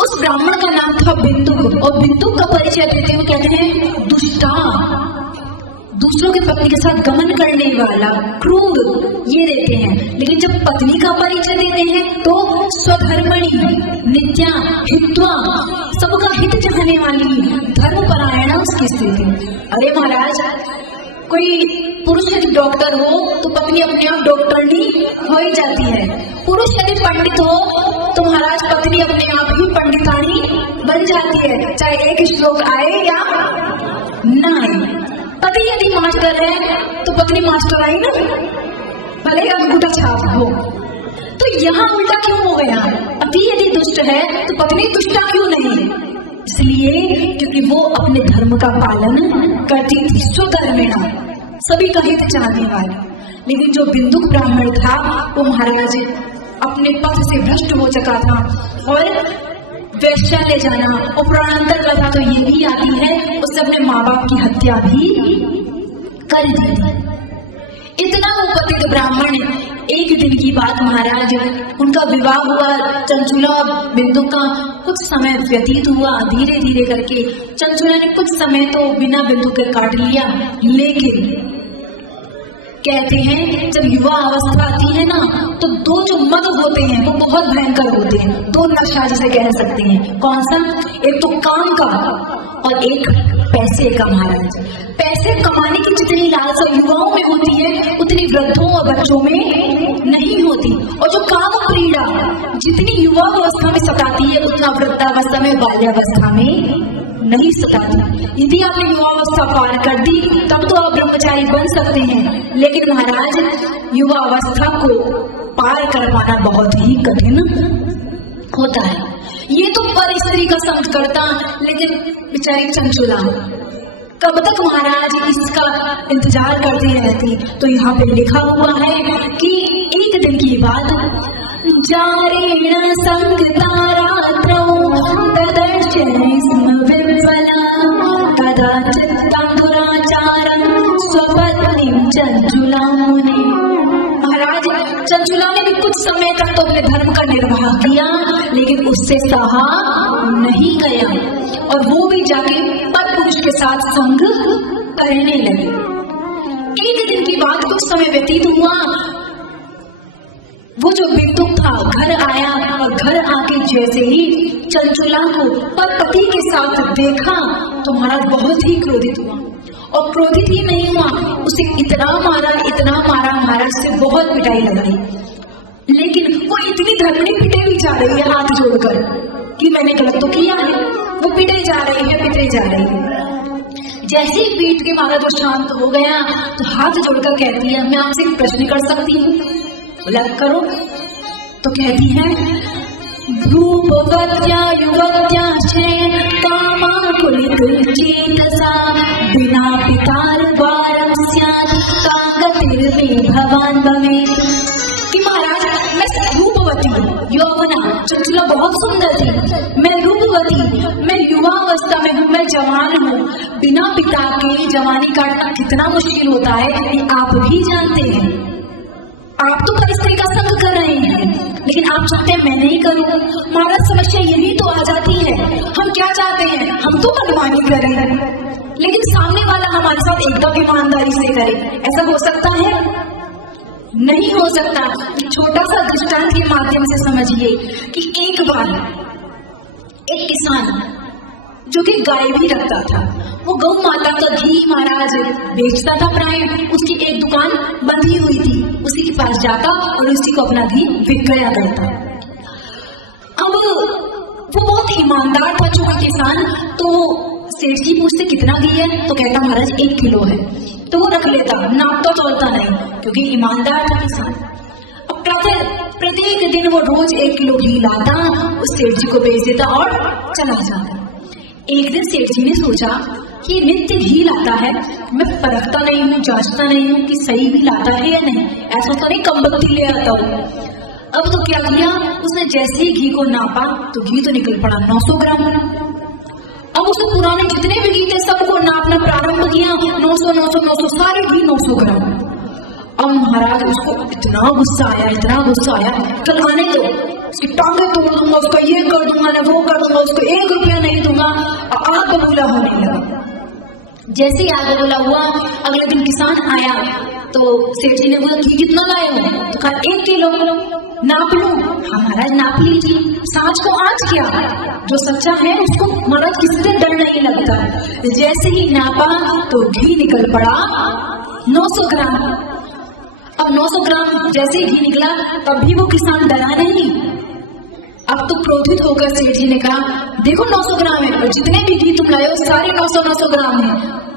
उस ब्राह्मण का नाम था बिंदुक, और बिंदुक का परिचय देते हुए कहते हैं दुष्टा, दूसरों की पत्नी के साथ गमन करने वाला, क्रूर, ये देते हैं। लेकिन जब पत्नी का परिचय देते हैं तो स्वधर्मणी, नित्या, हित्वा, सबका हित चाहने वाली, धर्मपरायण उसकी स्थिति। अरे महाराज कोई पुरुष यदि डॉक्टर हो तो पत्नी अपने आप डॉक्टरनी हो ही जाती है। पुरुष यदि पंडित हो तो महाराज पत्नी अपने आप ही पंडितानी बन जाती है, चाहे एक श्लोक आए या ना आए। पति यदि मास्टर है तो पत्नी मास्टर आई ना, भले अंगूठा छाप हो। तो यहाँ उल्टा क्यों हो गया? पति यदि दुष्ट है तो पत्नी दुष्टा क्यों नहीं? इसलिए क्योंकि वो अपने धर्म का पालन करती थी, स्वधर्मिणा, सभी का हित चाहने वाली। लेकिन जो बिंदुक ब्राह्मण था वो महाराज अपने पथ से भ्रष्ट हो चुका था और वेश्या ले जाना और प्राणांतर कथा तो ये भी आती है, उसने अपने माँ बाप की हत्या भी कर दी थी। इतना वो पतित ब्राह्मण, एक दिन की बात महाराज, उनका विवाह हुआ चंचुला और बिंदुक का। कुछ समय व्यतीत हुआ, धीरे धीरे करके चंचुला ने कुछ समय तो बिना बिंदुक के काट लिया। लेकिन कहते हैं जब युवा अवस्था आती है ना तो दो जो मद होते हैं वो बहुत भयंकर होते हैं, दो नशा जिसे कह सकते हैं। कौन सा? एक तो काम का और एक पैसे का। महाराज पैसे कमाने की जितनी लालसा युवाओं में होती है उतनी वृद्धों और बच्चों में नहीं होती। और जो काम पीड़ा जितनी युवा अवस्था में सताती है उतना वृद्धावस्था में, बाल्यावस्था में नहीं सताती। यदि आपने युवावस्था पार कर दी तब तो आप ब्रह्मचारी बन सकते हैं, लेकिन महाराज युवा अवस्था को पार कर पाना बहुत ही कठिन होता है। ये तो पर स्त्री का संग करता, लेकिन बेचारी चंचुला कब तक महाराज इसका इंतजार करती रहती। तो यहाँ पे लिखा हुआ है कि एक दिन की बात, जारेण संगतारात्रौ ददर्शन स्म विह्वला कदाचित् दुराचारं स्वपत्नीं चंचुलां मुने। महाराज चंचुला ने भी कुछ समय तक तो अपने धर्म का निर्वाह किया, लेकिन उससे सहा नहीं गया और वो भी जाके पर पुरुष के साथ संग करने लगी। एक दिन की बात, कुछ समय व्यतीत हुआ, वो जो बिंदुक था घर आया और घर आके जैसे ही चंचुला को पति के साथ देखा तो महाराज बहुत ही क्रोधित हुआ। और क्रोधित ही नहीं हुआ, उसे इतना मारा महाराज से बहुत पिटाई लगाई। लेकिन वो इतनी धर्मनी पिटे भी जा रही है हाथ जोड़कर कि मैंने गलत तो किया है। वो पिटे जा रही है। जैसे ही पीट के महाराज वो शांत हो गया तो हाथ जोड़कर कहती है मैं आपसे एक प्रश्न कर सकती हूँ? बोला करो। तो कहती है ध्रुववत्या युवत्या कामाकुलितचेतसा बिना पितार वारं स्यात् कागतिर् में भवान बने कि महाराज मैं रूपवती यौवना चंचला बहुत सुंदर थी, मैं रूपवती, मैं युवावस्था में हूँ, मैं जवान हूँ। बिना पिता के जवानी काटना कितना मुश्किल होता है ये आप भी जानते हैं। आप तो परिस्त्री का संग कर रहे हैं, लेकिन आप चाहते हैं मैं नहीं करूं। महाराज समस्या यही तो आ जाती है, हम क्या चाहते हैं, हम तो मनमानी करें, लेकिन सामने वाला हमारे साथ एकदम ईमानदारी से करे। ऐसा हो सकता है? नहीं हो सकता। छोटा सा दृष्टांत के माध्यम से समझिए कि एक बार एक किसान जो कि गाय भी रखता था, वो गौ माता का घी महाराज बेचता था प्राय, उसकी एक दुकान बंधी हुई थी, उसी के पास जाता और उसी को अपना घी बिक गया करता। अब वो बहुत ईमानदार था चूंकि किसान, तो सेठ जी पूछते कितना घी है, तो कहता महाराज 1 किलो है, तो वो रख लेता, नापता तोलता नहीं क्योंकि ईमानदार था किसान। अब प्रत्येक दिन वो रोज 1 किलो घी लाता, उस सेठ जी को बेच देता और चला जाता। एक दिन सेठ जी ने सोचा कि नित्य घी लाता है, मैं परखता नहीं हूँ, जांचता नहीं हूँ कि सही भी लाता है या नहीं, ऐसा तो नहीं कम बत्ती ले आता हूँ। अब तो क्या किया, उसने जैसे ही घी को नापा तो घी तो निकल पड़ा 900 ग्राम। अब उसने पुराने जितने भी घी थे सबको नापना प्रारंभ किया, 900 900 900 सारे घी 900 ग्राम। अब महाराज उसको इतना गुस्सा आया, कल आने दो, उसकी टांगे तोड़ दूंगा, उसका ये कर दूंगा, ना वो कर दूंगा, उसको 1 रुपया नहीं दूंगा। आग बबूला होने लगा। जैसे ही आग बबूला हुआ, अगले दिन किसान आया तो सेठ जी ने बोला घी कितना लाए हो, तो कहा 1 किलो। नाप लो? हाँ महाराज नाप लीजिए। सांच को आँच क्या, जो सच्चा है उसको महाराज किसी से डर नहीं लगता। जैसे ही नापा तो घी निकल पड़ा 900 ग्राम। अब 900 ग्राम जैसे ही घी निकला तब भी वो किसान डरा नहीं। अब तो क्रोधित होकर सेठ जी ने कहा देखो 900 ग्राम है, और जितने भी घी तुम लाए हो सारे 900 ग्राम है,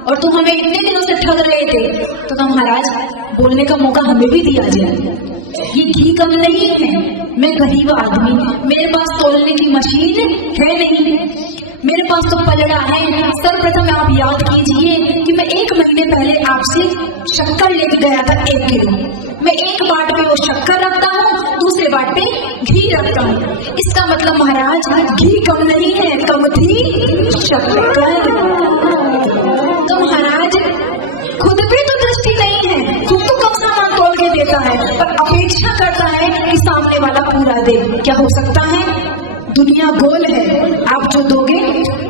और तुम हमें इतने दिनों से ठग रहे थे। तो कहा महाराज बोलने का मौका हमें भी दिया जाए, ये घी कम नहीं है, मैं गरीब आदमी, मेरे पास तोलने की मशीन है नहीं, मेरे पास तो पलड़ा है। सर्वप्रथम आप याद कीजिए कि मैं 1 महीने पहले आपसे शक्कर लेके गया था 1 किलो। मैं एक बाट पे वो शक्कर रखता हूँ, दूसरे बाट पे घी रखता हूँ। इसका मतलब महाराज घी कम नहीं है, कम थी शक्कर। तो महाराज खुद पे तो दृष्टि नहीं है, खुद तो कम सामान तोल के देता है, पर अपेक्षा करता है कि सामने वाला पूरा दे। क्या हो सकता है? दुनिया गोल है, आप जो दोगे,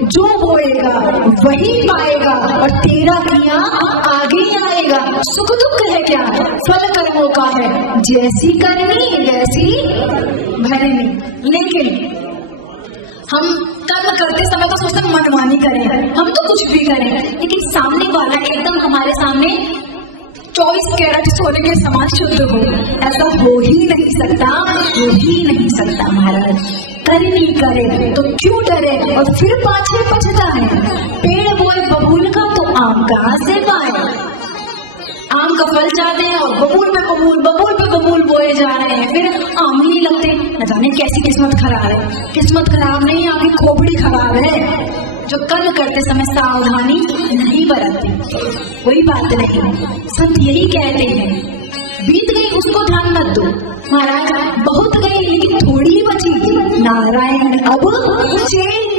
जो बोएगा वही पाएगा, और तेरा किया आगे आएगा। सुख दुख है क्या, फल कर्मों का है, जैसी करनी वैसी भरनी। लेकिन हम कर्म करते समय तो सोचते मनमानी करें, हम तो कुछ भी करें, लेकिन सामने वाला एकदम हमारे सामने 24 कैरेट सोने के समान शुद्ध हो, ऐसा हो ही नहीं सकता, हो ही नहीं सकता। महाराज करनी करे तो क्यों डरे, और फिर पाछे पछता है। पेड़ बोए बबूल का तो आम कहाँ से पाए। आम का फल चाहते हैं और बबूल पे बबूल बोए जा रहे हैं, फिर आम ही नहीं लगते। न जाने कैसी किस्मत खराब है। किस्मत खराब नहीं, आपकी खोपड़ी खराब है, जो कर्म करते समय सावधानी नहीं बरतती। कोई बात नहीं, संत यही कहते हैं, बीत गई उसको ध्यान मत दो। महाराज बहुत गई लेकिन थोड़ी ही बची, नारायण अब चैन